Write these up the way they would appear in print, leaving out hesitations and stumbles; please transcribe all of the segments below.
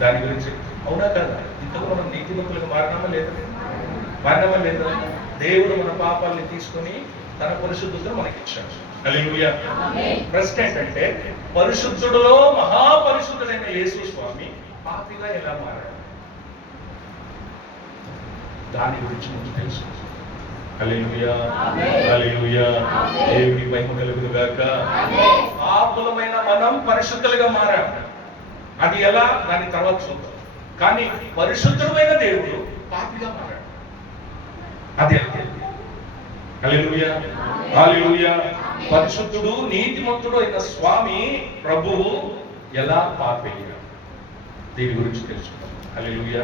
దాని గురించి అవునా కదా? ఇంతకు మనం నీతిమంతులుగా మారినామా లేదా? దేవుడు మన పాపాలని తీసుకొని తన పరిశుద్ధతను మనకి ఇచ్చాడు. హల్లెలూయా. ప్రశ్న ఏంటంటే, పరిశుద్ధుడులో మహాపరిశుద్ధుడైన యేసు స్వామి పాపిగా ఎలా మారాడు? దాని గురించి ముందు తెలుసు. హల్లెలూయా, హల్లెలూయా. దేవుని మహిమ కలుగును గాక. పాపులమైన మనం పరిశుద్ధులుగా మారాం. అది ఎలా? దాని తర్వాత చూద్దాం. కానీ పరిశుద్ధమైన దేవుడు పాపిగా మారాడు. అది హల్లెలూయా, హల్లెలూయా. పరిశుద్ధుడు నీతిమంతుడు అయిన స్వామి ప్రభువు ఎలా పాపయ్యాడు? దీని గురించి తెలుసుకుందాం. హల్లెలూయా,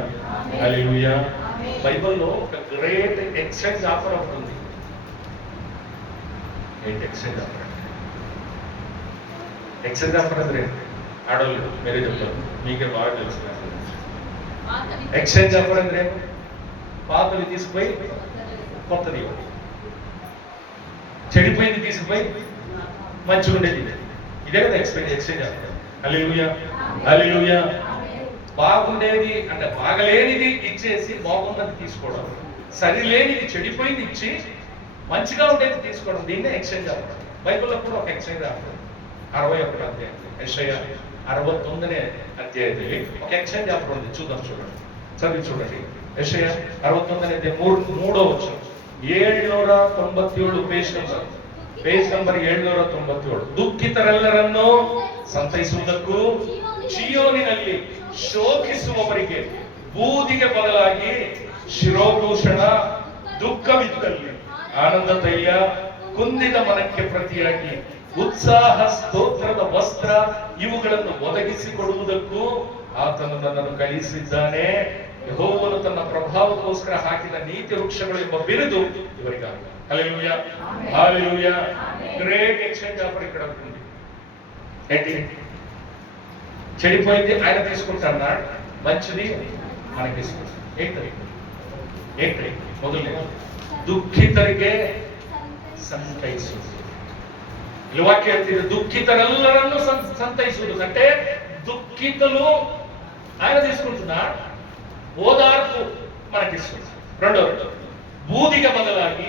హల్లెలూయా. బైబిల్లో ఒక గ్రేట్ ఎక్స్చేంజ్ ఆఫర్ ఒకటి ఉంది. ఏంటి ఎక్స్చేంజ్ ఆఫర్? ఎక్స్చేంజ్ ఆఫర్ అంటే ఆడవాళ్ళు మీరే చెప్తారు, మీకే బాగా తెలుసు. ఎక్స్చేంజ్ ఆఫర్ అంటే పాతలు తీసుకుపోయి కొత్తది ఇవ్వండి, చెడిపోయింది తీసుకుపోయి మంచిగా ఉండేది. ఇదే కదా ఎక్స్చేంజ్ ఆఫర్. హల్లెలూయా, హల్లెలూయా. బాగుండేది అంటే బాగలేనిది ఇచ్చేసి బాగున్నది తీసుకోవడం, సరిలేనిది చెడిపోయింది ఇచ్చి మంచిగా ఉండేది తీసుకోవడం, దీన్నే ఎక్స్చేంజ్ ఆఫర్. బైబిల్లో కూడా ఒక ఎక్స్చేంజ్ ఆఫర్. 61 అధ్యాయం, యెషయా 69 అధ్యాయం ఒక ఎక్స్చేంజ్ ఆఫర్ ఉంది. చూడండి, చదివి చూడండి. యెషయా 69 అధ్యాయం 3వ వచనం. 797 ಪೇಜ್ ನಂಬರ್ 797. ದುಃಖಿತರೆಲ್ಲರನ್ನು ಸಂತೈಸುವುದಕ್ಕೂ ಚೀಯೋನಿನಲ್ಲಿ ಶೋಕಿಸುವವರಿಗೆ ಬೂದಿಗೆ ಬದಲಾಗಿ ಶಿರೋಭೂಷಣ, ದುಃಖವಿದ್ದಲ್ಲಿ ಆನಂದ ತೈಲ, ಕುಂದಿದ ಮನಕ್ಕೆ ಪ್ರತಿಯಾಗಿ ಉತ್ಸಾಹ ಸ್ತೋತ್ರದ ವಸ್ತ್ರ ಇವುಗಳನ್ನು ಒದಗಿಸಿಕೊಡುವುದಕ್ಕೂ ಆತನು ನನ್ನನ್ನು ಕಳುಹಿಸಿದ್ದಾನೆ. ಯೆಹೋವನು ತನ್ನ ಪ್ರಭಾವಕ್ಕೋಸ್ಕರ ಹಾಕಿದ ನೀತಿ ವೃಕ್ಷಗಳು ಎಂಬ ಬಿರುದು ಇವರಿಗಾಗಿ. హల్లెలూయా, హల్లెలూయా. గ్రేట్ ఎక్స్చేంజ్ ఆఫర్ ఇక్కడ ఉంది. ఏంటి? చెడిపోయింది ఆయన తీసుకుంటున్నాడు, మంచిది మనకి తీసుకుంటాడు. ఏంటి ಮೊದಲನೇ ದುಃಖಿತರಿಗೆ ಸಂತೈಸುವುದು. ಇಲ್ಲಿ ವಾಕ್ಯ ಹೇಳ್ತಿದೆ, దుఃఖితరెల్లరನ್ನು సంతైಸುವುದು అంటే దుఃఖితులు ఆయన తీసుకుంటున్నాడు, ఓదార్పు మనకి ఇస్తున్నాడు. రెండవది బూదిగా బదలాగి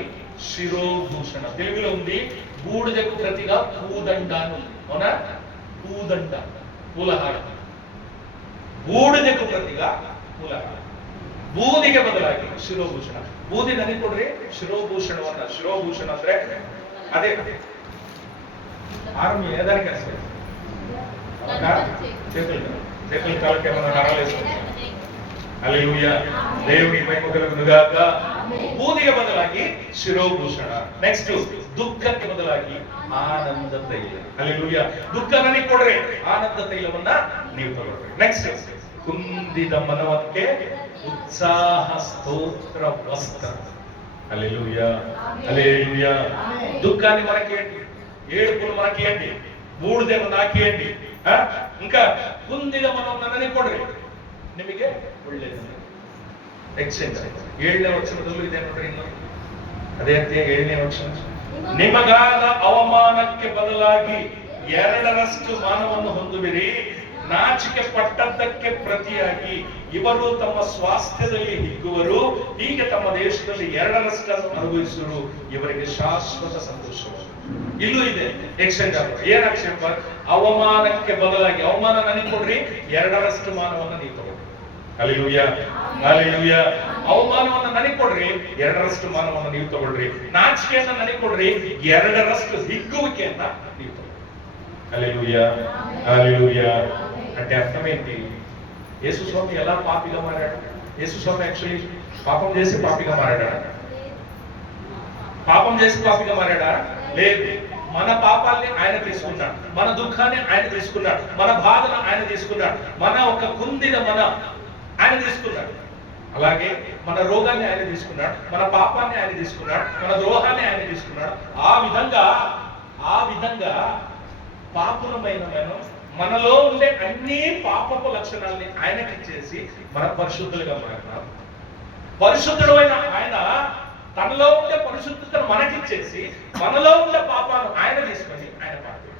శిరోభూషణ. తెలుగులో ఉంది బూడిదకు ప్రతిగా పూదండ అని ఉంది. అవునా? పూదండ, పూలహార. బూడిదకు ప్రతిగా పూలహార, ಬೂದಿಗೆ ಬದಲಾಗಿ ಶಿರೋಭೂಷಣ. ಬೂದಿ ನನಗೆ ಕೊಡ್ರಿ, ಶಿರೋಭೂಷಣವನ್ನ. ಶಿರೋಭೂಷಣ ಅಂದ್ರೆ ಅದೇ ఆర్మీ ఏదానికి వేస్తారు? చేతుల కాళ్ళకి ఏమైనా నరాలు వేసుకుంటారు. హల్లెలూయా, దేవుని మహిమ కలుగును గాక. ಬೂದಿಗೆ ಬದಲಾಗಿ ಶಿರೋಭೂಷಣ. ನೆಕ್ಸ್ಟ್ ದುಃಖಕ್ಕೆ ಬದಲಾಗಿ ಆನಂದ ತೈಲ. ಹల్లెలూయಾ. ದುಃಖ ನನಗೆ ಕೊಡ್ರಿ, ಆನಂದ ತೈಲವನ್ನ ನೀವು ತಗೊಳ್ರಿ. ನೆಕ್ಸ್ಟ್ ಕುಂದಿದ ಮನವಕ್ಕೆ ఉత్సాహ స్తోత్ర వస్త్ర. హల్లెలూయా, హల్లెలూయా. దుఃఖాన్ని మనకేంటి, ఏడుపులు మనకేంటి, బూడిదను నాకేంటి, ఇంకా ಕುಂದಿದ ಮನವನ್ನ ಕೊಡ್ರಿ, ನಿಮಗೆ ಒಳ್ಳೇದು. ಎಕ್ಸ್ಚೇಂಜ್. 7ನೇ ವಚನದಲ್ಲೂ ಇದೆ ನೋಡ್ರಿ. ಇನ್ನು ಅದೇ ಅಧ್ಯಾಯ 7ನೇ ವಚನ. ನಿಮಗಾದ ಅವಮಾನಕ್ಕೆ ಬದಲಾಗಿ 2ರಷ್ಟು ಮಾನವನ್ನು ಹೊಂದುವಿರಿ, ನಾಚಿಕೆ ಪಟ್ಟದ್ದಕ್ಕೆ ಪ್ರತಿಯಾಗಿ ಇವರು ತಮ್ಮ ಸ್ವಾಸ್ಥ್ಯದಲ್ಲಿ ಹಿಗ್ಗುವರು, ಹೀಗೆ ತಮ್ಮ ದೇಶದಲ್ಲಿ 2ರಷ್ಟನ್ನು ಅನುಭವಿಸುವರು, ಇವರಿಗೆ ಶಾಶ್ವತ ಸಂತೋಷವು. ಇಲ್ಲೂ ಇದೆ ಎಕ್ಸ್ಚೇಂಜ್ ಆಫರ್. ಏನ್ ಆಕ್ಷೇಪ? ಅವಮಾನಕ್ಕೆ ಬದಲಾಗಿ, ಅವಮಾನ ನನಗೆ ಕೊಡ್ರಿ, 2ರಷ್ಟು ಮಾನವನ್ನ ನೀವು ತಗೊಳ್ರಿ. Hallelujah, hallelujah. ಅವಮಾನವನ್ನ ನನಗೆ ಕೊಡ್ರಿ, 2ರಷ್ಟು ಮಾನವನ್ನ ನೀವು ತಗೊಳ್ರಿ. ನಾಚಿಕೆಯನ್ನ ನನಗೆ ಕೊಡ್ರಿ, 2ರಷ್ಟು ಹಿಗ್ಗುವಿಕೆಯನ್ನ ನೀವು ತಗೊಳ್ರಿ. హల్లెలూయా, హల్లెలూయా. అంటే అర్థం ఏంటి? యేసు స్వామి ఎలా పాపిగా మారాడు? యేసు స్వామి యాక్చువల్లీ పాపం చేసి పాపిగా మారాడా? పాపం చేసి పాపిగా మారాడా? లేదు. మన పాపాల్ని ఆయన తీసుకున్నాడు, మన దుఃఖాన్ని ఆయన తీసుకున్నాడు, మన బాధను ఆయన తీసుకున్నాడు, మన ఒక కుందిన మన ఆయన తీసుకున్నాడు. అలాగే మన రోగాన్ని ఆయన తీసుకున్నాడు, మన పాపాన్ని ఆయన తీసుకున్నాడు, మన ద్రోహాన్ని ఆయన తీసుకున్నాడు. ఆ విధంగా పాపులమైన మనలో ఉండే అన్ని పాపపు లక్షణాలని ఆయనకి ఇచ్చేసి మన పరిశుద్ధులుగా మారినారు. పరిశుద్ధుడు అయిన ఆయన తనలో ఉండే పరిశుద్ధతను మనకిచ్చేసి మనలో ఉండే పాపాలను ఆయన తీసుకొని ఆయన పాపం.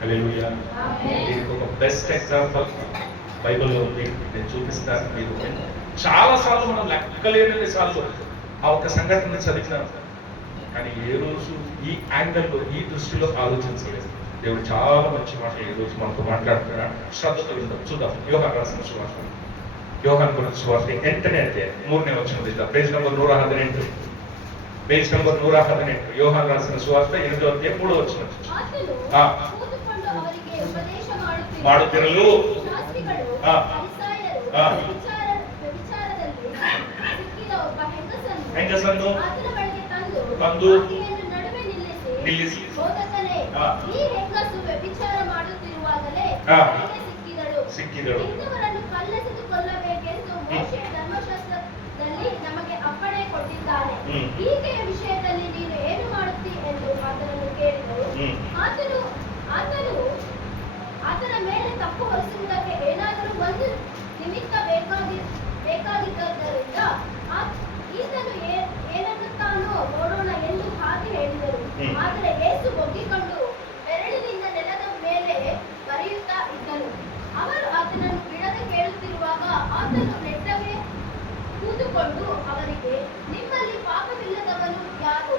హల్లెలూయా. దీనికి ఒక బెస్ట్ ఎగ్జాంపుల్ బైబిల్లో ఉంది, నేను చూపిస్తాను. మీరు చాలా సార్లు మనం లెక్కలేని సార్లు ఆ ఒక సంఘటన చదివినాం, కానీ ఏ రోజు ఈ యాంగిల్లో ఈ దృష్టిలో ఆలోచించలేదు. దేవుడు చాలా మంచి మాట ఈ రోజు మనతో మాట్లాడుతున్నాడు. శ్రద్ధతో విందాం. చూద్దాం. యోహాను రాసిన సువార్త, యోహాను గురించి సువార్త 8ನೇ అధ్యాయం 3ನೇ వచనం. Page number 118, page number 118. యోహాను రాసిన సువార్త 8వ అధ్యాయం 3వ వచనం. మాడుతిరలు ಹೆಂಗಸನ್ನು ತಂದು ನಿಲ್ಲಿಸಿ ಸಿಕ್ಕಿದಳು. ನಮಗೆ ಅಪ್ಪಣೆ ಕೊಟ್ಟಿದ್ದಾನೆ. ಈಕೆಯ ವಿಷಯದಲ್ಲಿ ನೀನು ಏನು ಮಾಡುತ್ತಿ ಎಂದು ಆತನನ್ನು ಕೇಳಿದರು. ಆತನ ಮೇಲೆ ತಪ್ಪು ಹೊರಿಸುವುದಕ್ಕೆ ಏನಾದರೂ ಒಂದು ನಿಮಿತ್ತ ಬೇಕಾಗಿದ್ದರಿಂದ ಈತನು ಏನನ್ನುತ್ತಾನೋ ನೋಡೋಣ ಎಂದು ಹಾಗೆ ಹೇಳಿದರು. ಆದರೆ ಯೇಸು ಒಗ್ಗಿಕೊಂಡು ಬೆರಳಿನಿಂದ ನೆಲದ ಮೇಲೆ ಬರೆಯುತ್ತಾ ಇದ್ದನು. ಅವರು ಆತನನ್ನು ಬಿಡದೆ ಕೇಳುತ್ತಿರುವಾಗ ಆತನು ನೆಟ್ಟಗೆ ಕೂತುಕೊಂಡು ಅವರಿಗೆ, ನಿಮ್ಮಲ್ಲಿ ಪಾಪವಿಲ್ಲದವನು ಯಾರು?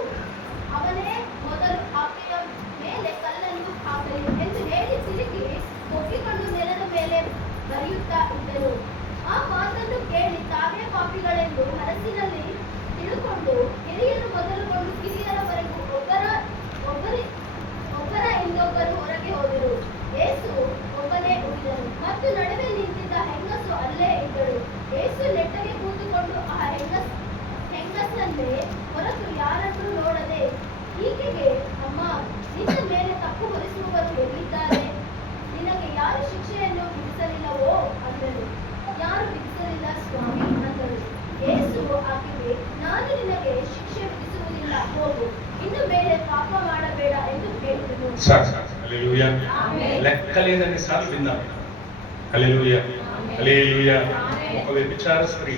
ಅವನೇ ಮೊದಲು ಆಕೆಯ ಮೇಲೆ ಕಲ್ಲನ್ನು ಹಾಕಲಿ ಎಂದು ಹೇಳಿ ತಿರುಗಿ ಒಗ್ಗಿಕೊಂಡು ನೆಲದ ಮೇಲೆ ಬರೆಯುತ್ತಾ ಇದ್ದನು. ಆ ಮಾತನ್ನು ಕೇಳಿ ತಾವೇ ಪಾಪಿಗಳೆಂದು ಮನಸ್ಸಿನಲ್ಲಿ ತಿಳುಕೊಂಡು ಹಿರಿಯರು ಮೊದಲುಗೊಂಡು ಕಿರಿಯರವರೆಗೂ ಒಬ್ಬರ ಇನ್ನೊಬ್ಬರು ಹೊರಗೆ ಹೋದರು. ಯೇಸು ಒಬ್ಬನೇ ಉಳಿದನು ಮತ್ತು ನಡುವೆ ನಿಂತಿದ್ದ ಹೆಂಗಸು ಅಲ್ಲೇ ಇದ್ದಳು. ಯೇಸು ನೆಟ್ಟಗೆ ಕೂತುಕೊಂಡು ಆ ಹೆಂಗಸನ್ನೇ ಹೊರತು ಯಾರನ್ನೂ ನೋಡದೆ ಈಕೆಗೆ, ಅಮ್ಮ, ನಿನ್ನ ಮೇಲೆ ತಪ್ಪು ಹೊರಿಸುವವರು ಎಲ್ಲಿದ್ದಾರೆ? ನಿನಗೆ ಯಾರು ಶಿಕ್ಷೆಯನ್ನು ವಿಧಿಸಲಿಲ್ಲವೋ ಅಂದನು. ಯಾರು ವಿಧಿಸಲಿಲ್ಲ ಸ್ವಾಮಿ ಅಂದಳು. ಯೇಸು ಆಕೆಗೆ, ನಾನು ನಿನಗೆ ಶಿಕ್ಷೆ ವಿಧಿಸುವುದಿಲ್ಲ, ಹೋಗು, ಇನ್ನು ಮೇಲೆ ಪಾಪ ಮಾಡಬೇಡ ಎಂದು ಹೇಳಿದನು. హల్లెలూయా. లెక్కలేనన్ని సార్లు విన్నాం. హల్లెలూయా, హల్లెలూయా. ఒక వ్యభిచార స్త్రీ,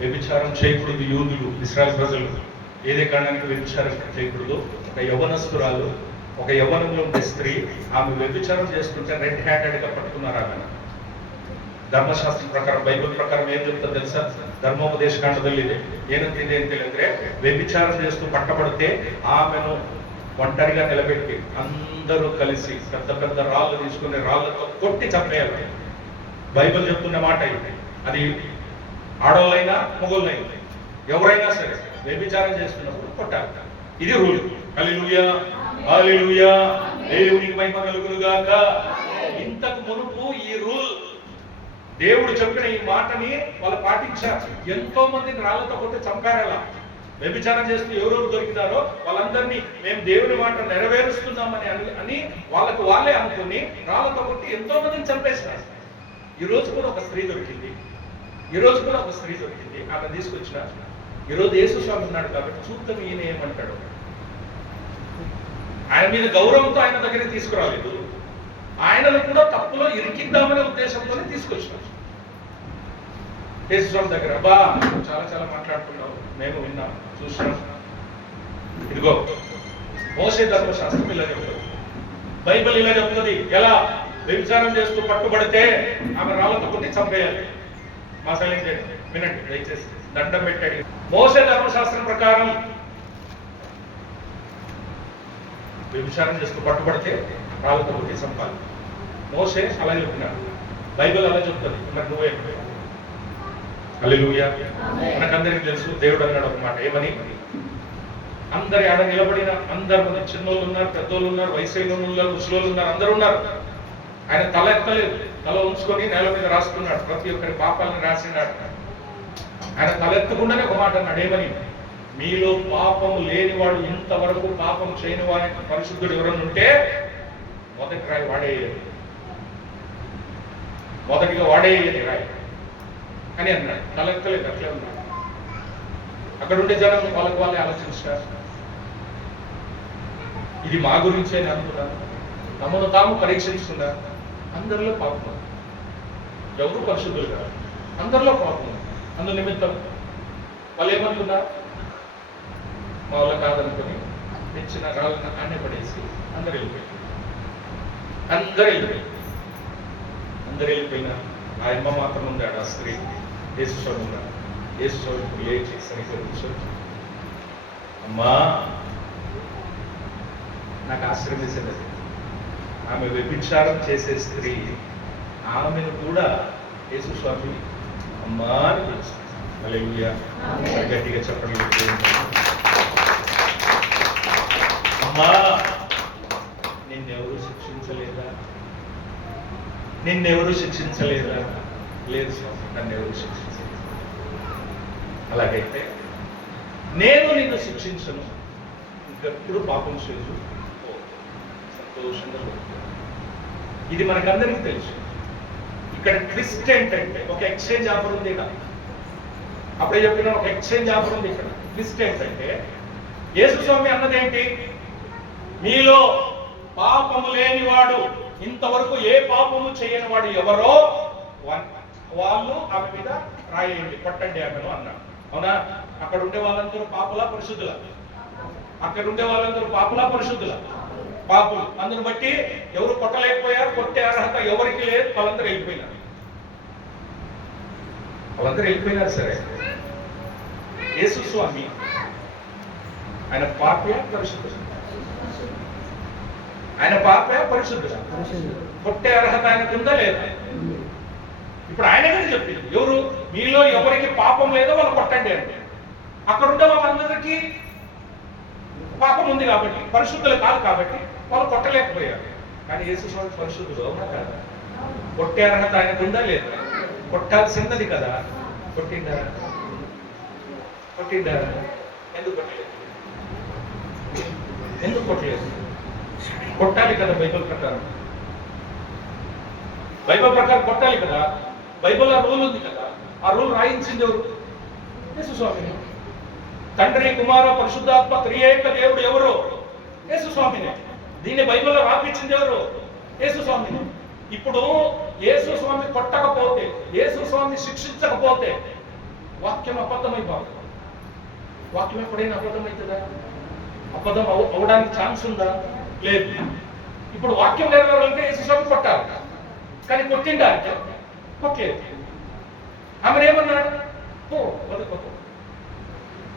వ్యభిచారం చేయకూడదు యూదులు, ఇశ్రాయేలు ప్రజలు. ఏదే కారణానికి వ్యభిచారం చేయకూడదు. ఒక యవ్వనస్తురాలు, ఒక యవ్వనంలో ఉండే స్త్రీ, ఆమె వ్యభిచారం చేస్తుంటే రెడ్ హ్యాండెడ్ గా పట్టుకున్నారు. ఆమె ಧರ್ಮಶಾಸ್ತ್ರ ಪ್ರಕಾರ, ಬೈಬಲ್ ಪ್ರಕಾರ ಏನ್ చెప్తుంది తెలుసా? ಧರ್ಮೋಪದೇಶ ಕಾಂಡದಲ್ಲಿ ಇದೆ. ಏನಂತಿದೆ ಅಂತ ಹೇಳಿದ್ರೆ, ವ್ಯಭಿಚಾರ చేస్తూ పట్టబడితే ఆమెను ఒంటరిగా నిలబెట్టి అందరూ కలిసి పెద్ద పెద్ద రాళ్ళు తీసుకుని రాళ్లతో కొట్టి చంపేయాలి. బైబిల్ చెప్తున్న మాట ఇది. అది ఆడవాళ్ళైనా మొగోళ్ళైనా ఎవరైనా సరే వ్యభిచారం చేస్తున్నప్పుడు కొట్టాలి. ఇది రూల్. హల్లెలూయా, హల్లెలూయా. దేవునికి మహిమ కలుగును గాక. ఇంతకు మునుపు ఈ రూల్, దేవుడు చెప్పిన ఈ మాటని వాళ్ళు పాటించారు. ఎంతో మందిని రాళ్లతో కొట్టి చంపారలా. వ్యభిచారం చేస్తూ ఎవరెవరు దొరికినారో వాళ్ళందరినీ మేము దేవుని మాట నెరవేరుస్తున్నామని అని వాళ్ళకు వాళ్ళే అనుకుని రాళ్లతో కొట్టి ఎంతో మందిని చంపేసినారు. ఈ రోజు కూడా ఒక స్త్రీ దొరికింది. ఆమె తీసుకొచ్చిన ఈరోజు యేసు స్వామి ఉన్నాడు కాబట్టి చూద్దాం ఈయన ఏమంటాడు. ఆయన మీద గౌరవంతో ఆయన దగ్గరికి తీసుకురాలేదు. ఆయనను కూడా తప్పులో ఇరికిద్దామనే ఉద్దేశంతోనే తీసుకొచ్చినారు. యేసుస్వామి దగ్గర అబ్బా చాలా చాలా మాట్లాడుతున్నావు, మేము విన్నాం, చూసినాం. ఇదిగో మోషే ధర్మశాస్త్రం ఇలా చెప్తుంది, బైబిల్ ఇలా చెప్తుంది. ఎలా వ్యభిచారం చేస్తూ పట్టుబడితే ఆమె రాళ్లతో కొట్టి చంపేయాలి. మా సైలెంట్ చేయండి, వినండి దయచేసి, దండం పెట్టాడు. మోషే ధర్మశాస్త్రం ప్రకారం వ్యభిచారం చేస్తూ పట్టుబడితే రాళ్లతో కొట్టి చంపాలి. మోషే అలా చెప్పినాడు, బైబిల్ అలా చెప్తుంది. మరి నువ్వే హల్లెలూయా. మనకందరికీ తెలుసు, దేవుడు అన్నాడు ఒక మాట, ఏమని? అందరి ఆడ నిలబడిన అందరు మంది చిన్నోళ్ళు ఉన్నారు, పెద్దోళ్ళు ఉన్నారు, వయసులో ఉన్నారు, ముసలోళ్ళు ఉన్నారు, అందరూ ఉన్నారు. ఆయన తల ఎత్తలేదు, తల ఉంచుకొని నేల మీద రాస్తున్నాడు, ప్రతి ఒక్కరి పాపాలను రాసినాడు. ఆయన తల ఎత్తకుండానే ఒక మాట అన్నాడు, ఏమని? మీలో పాపం లేనివాడు, ఇంతవరకు పాపం చేయని వాడి పరిశుద్ధుడు ఎవరన్నా ఉంటే మొదటి రాయి వాడేయాలి, మొదటిగా వాడేయాలి రాయి అని అన్నాడు. తలెత్తలేదు, అట్లే ఉన్నాడు. అక్కడ ఉండే జనం వాళ్ళకి వాళ్ళే ఆలోచించారు, ఇది మా గురించే అని అనుకున్నారు. తమను తాము పరీక్షించుకున్నారు. అందరిలో పాపం, ఎవరు పరిశుద్ధులు కాదు, అందరిలో పాపం. అందు నిమిత్తం వాళ్ళు ఏమనుకున్నారు? మా వాళ్ళ కాదనుకుని తెచ్చిన రాళ్ళను ఆనే పడేసి అందరు వెళ్ళిపోయారు. అందరూ వెళ్ళిపోయినా ఆ అమ్మ మాత్రం ఉన్నాడు. ఆ స్త్రీ యేసుస్వామి ఉన్నాడు. యేసుస్వామి లేచి సరిగ్గా కూర్చొని, అమ్మా నాకు ఆశ్రమించింది. ఆమె వ్యభిచారం చేసే స్త్రీ, ఆమెను కూడా యేసుస్వామి అమ్మా అని పిలుస్తాడు. హల్లెలూయా. గట్టిగా చెప్పండి. అమ్మా నిన్నెవరు శిక్షించలేదా? నిన్నెవరు శిక్షించలేదా? లేదు స్వామి, నన్ను ఎవరు శిక్షించలేదు. అలాగైతే నేను నిన్ను శిక్షించను, ఇంకెప్పుడు పాపం చేయు, సంతోషంగా పడుకో. ఇది మనకందరికీ తెలుసు. ఇక్కడ ట్విస్ట్ ఏంటంటే ఒక ఎక్స్చేంజ్ ఆఫర్ ఉంది. ఇక్కడ అప్పుడే చెప్పిన ఒక ఎక్స్చేంజ్ ఆఫర్ ఉంది. ఇక్కడ ట్విస్ట్ ఏంటంటే యేసుస్వామి అన్నదేంటి? మీలో పాపము లేనివాడు, ఇంతవరకు ఏ పాపము చేయని వాడు ఎవరో వాళ్ళు ఆమె మీద రాయండి, కొట్టండి ఆమెను అన్నాడు. అవునా? అక్కడ ఉండే వాళ్ళందరూ పాపులా పరిశుద్ధుల? అక్కడ ఉండే వాళ్ళందరూ పాపులా పరిశుద్ధుల? పాపులు. అందుని బట్టి ఎవరు కొట్టలేకపోయారు, కొట్టే అర్హత ఎవరికి లేదు. వాళ్ళందరూ వెళ్ళిపోయినారు. సరే, యేసుస్వామి ఆయన పాపే పరిశుద్ధుడు, ఆయన పాపే పరిశుద్ధుడు. కొట్టే అర్హత ఆయనకు ఉందా లేదా? ఇప్పుడు ఆయన కదా చెప్పింది, ఎవరు మీలో ఎవరికి పాపం లేదో వాళ్ళు కొట్టండి అంటే. అక్కడ ఉండే వాళ్ళందరికీ పాపం ఉంది కాబట్టి, పరిశుద్ధులు కాదు కాబట్టి వాళ్ళు కొట్టలేకపోయారు. కానీ యేసుస్వామి పరిశుద్ధుడు, అవునా కదా? కొట్టే అర్హత ఆయనకు ఉందా లేదా? కొట్టాల్సింది కదా. కొట్టిండారా? ఎందుకు కొట్టలేదు? ఎందుకు కొట్టలేదు? కొట్టాలి కదా. బైబిల్ ప్రకారం కొట్టాలి కదా. బైబిల్ ఆ రూల్ ఉంది కదా. ఆ రూల్ రాయించింది ఎవరు? యేసుస్వామిని. తండ్రి, కుమార, పరిశుద్ధాత్మ త్రియేక దేవుడు ఎవరు? యేసుస్వామిని. దీన్ని బైబిల్లో రాపించింది ఎవరు? యేసుస్వామిని. ఇప్పుడు యేసుస్వామి కొట్టకపోతే, యేసుస్వామి శిక్షించకపోతే వాక్యం అబద్ధమైపోతుంది. వాక్యం ఎప్పుడైనా అబద్ధమవుతుందా? అబద్ధం అవడానికి ఛాన్స్ ఉందా? లేదు. ఇప్పుడు వాక్యం నెరవేరాలంటే యేసుస్వామి కొట్టాలి. కానీ కొట్టిండా అంటే కొట్టలేదు. ఆమెను ఏమన్నాడు? వదులుకోకు.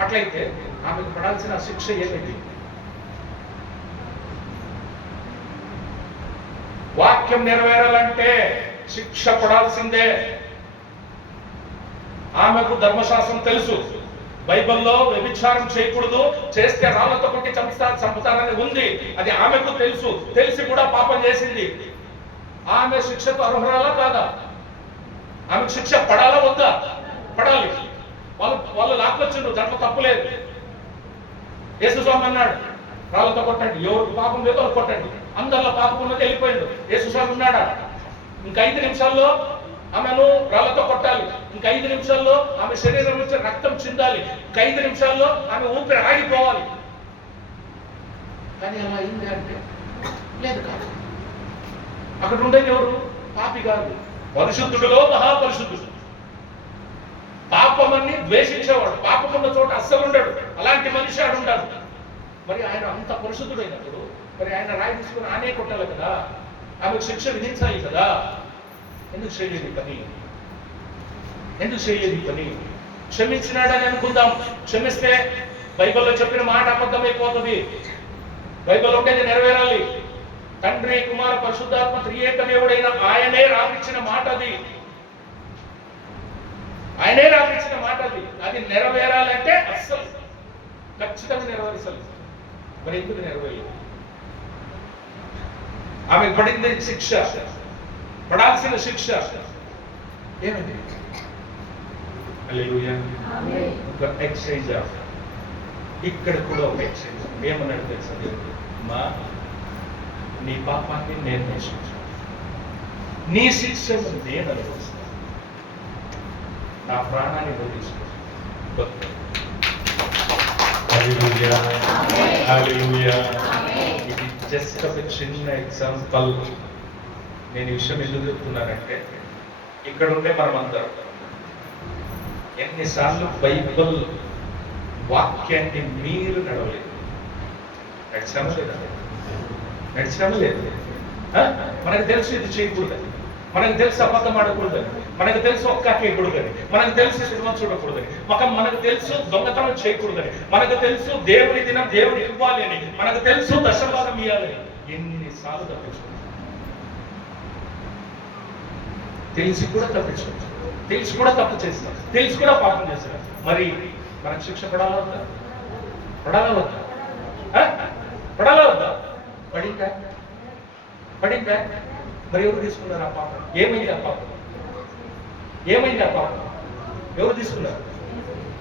అట్లయితే ఆమెకు పడాల్సిన శిక్ష ఏమిటి? వాక్యం నెరవేరాలంటే శిక్ష పడాల్సిందే. ఆమెకు ధర్మశాస్త్రం తెలుసు. బైబిల్లో వ్యభిచారం చేయకూడదు, చేస్తే రాళ్లతో కొట్టి చంపుతారని ఉంది. అది ఆమెకు తెలుసు. తెలిసి కూడా పాపం చేసింది. ఆమె శిక్షకు అర్హురాలా కాదా? ఆమెకు శిక్ష పడాలా వద్దా? పడాలి. వాళ్ళు లాక్కొచ్చిండ్రు, దాంట్లో తప్పులేదు. యేసుస్వామి అన్నాడు, రాళ్లతో కొట్టండి. ఎవరికి పాపం లేదో వాళ్ళు కొట్టండి. అందరిలో పాపం ఉన్నది వెళ్ళిపోయిండు. యేసుస్వామి ఉన్నాడా? ఇంక 5 నిమిషాల్లో ఆమెను రాళ్లతో కొట్టాలి. ఇంక 5 నిమిషాల్లో ఆమె శరీరం నుంచి రక్తం చిందాలి. ఇంక 5 నిమిషాల్లో ఆమె ఊపిరి ఆగిపోవాలి. కానీ అలా అయింది అంటే లేదు కాదు. అక్కడ ఉండేది ఎవరు? పాపి కాదు, పరిశుద్ధుడులో మహాపరిశుద్ధుడు. పాపమని ద్వేషించేవాడు, పాపమున్న చోట అస్సలు ఉండడు. అలాంటి మనిషి ఆడు ఉంటాడు. మరి ఆయన అంత పరిశుద్ధుడైనప్పుడు మరి ఆయన రాయి తీసుకుని ఆనే కొట్టాలి కదా. ఆమెకు శిక్ష విధించాలి కదా. ఎందుకు చేయలేదు పని? క్షమించినాడని అనుకుందాం. క్షమిస్తే బైబిల్లో చెప్పిన మాట అబద్ధమైపోతుంది. బైబిల్ ఉండేది నెరవేరాలి. తండ్రి, కుమార, పరిశుద్ధాత్మ త్రియేక దేవుడైన ఆయనే రాపించిన మాట అది. అది నెరవేరాలంటే అస్సలు ఖచ్చితంగా నెరవేర్చాలి. మరి ఎందుకు నెరవేరలేదు? ఆమె పడింది శిక్ష, పడాల్సిన శిక్ష ఏమిటి? హల్లెలూయా. ఒక ఎక్స్చేంజ్ ఆఫ్. ఇక్కడ కూడా ఒక ఎక్స్చేంజ్. ఏమన్నాడు తెలుసా? మా నీ పాపాన్ని నేను నేర్చుకుంటాను, నీ శిక్షను నేను అనుభవిస్తాను, నా ప్రాణాన్ని బోధిస్తాను. ఇది జస్ట్ ఒక చిన్న ఎగ్జాంపుల్. నేను ఈ విషయం ఎందుకు చెప్తున్నానంటే, ఇక్కడ ఉండే మనమందరం ఎన్నిసార్లు బైబిల్ వాక్యాన్ని మీరు నడవలేదు? నడిచామా లేదు? మనకు తెలుసు ఇది చేయకూడదని, మనకు తెలుసు అబద్ధం ఆడకూడదని, మనకు తెలుసు ఒక్క చేయకూడదని, మనకు తెలుసు సినిమా చూడకూడదని, మనకు తెలుసు దొంగతనం చేయకూడదని, మనకు తెలుసు దేవుని దినం దేవుడు ఇవ్వాలి అని, మనకు తెలుసు దశభాగం ఇవ్వాలని. ఎన్నిసార్లు తప్పించుకుంటాం, తెలిసి కూడా తప్పించుకుంటాం, తెలిసి కూడా తప్పు చేస్తాం, తెలిసి కూడా పాపం చేస్తాం. మరి మనకు శిక్ష పడాలా వద్దా? పడాలా వద్దా? పడాలా వద్దా? పడిందా? పడిందా? మరి ఎవరు తీసుకున్నారు ఆ పాపం? ఏమైంది ఆ పాపం? ఏమైంది ఆ పాపం? ఎవరు తీసుకున్నారు?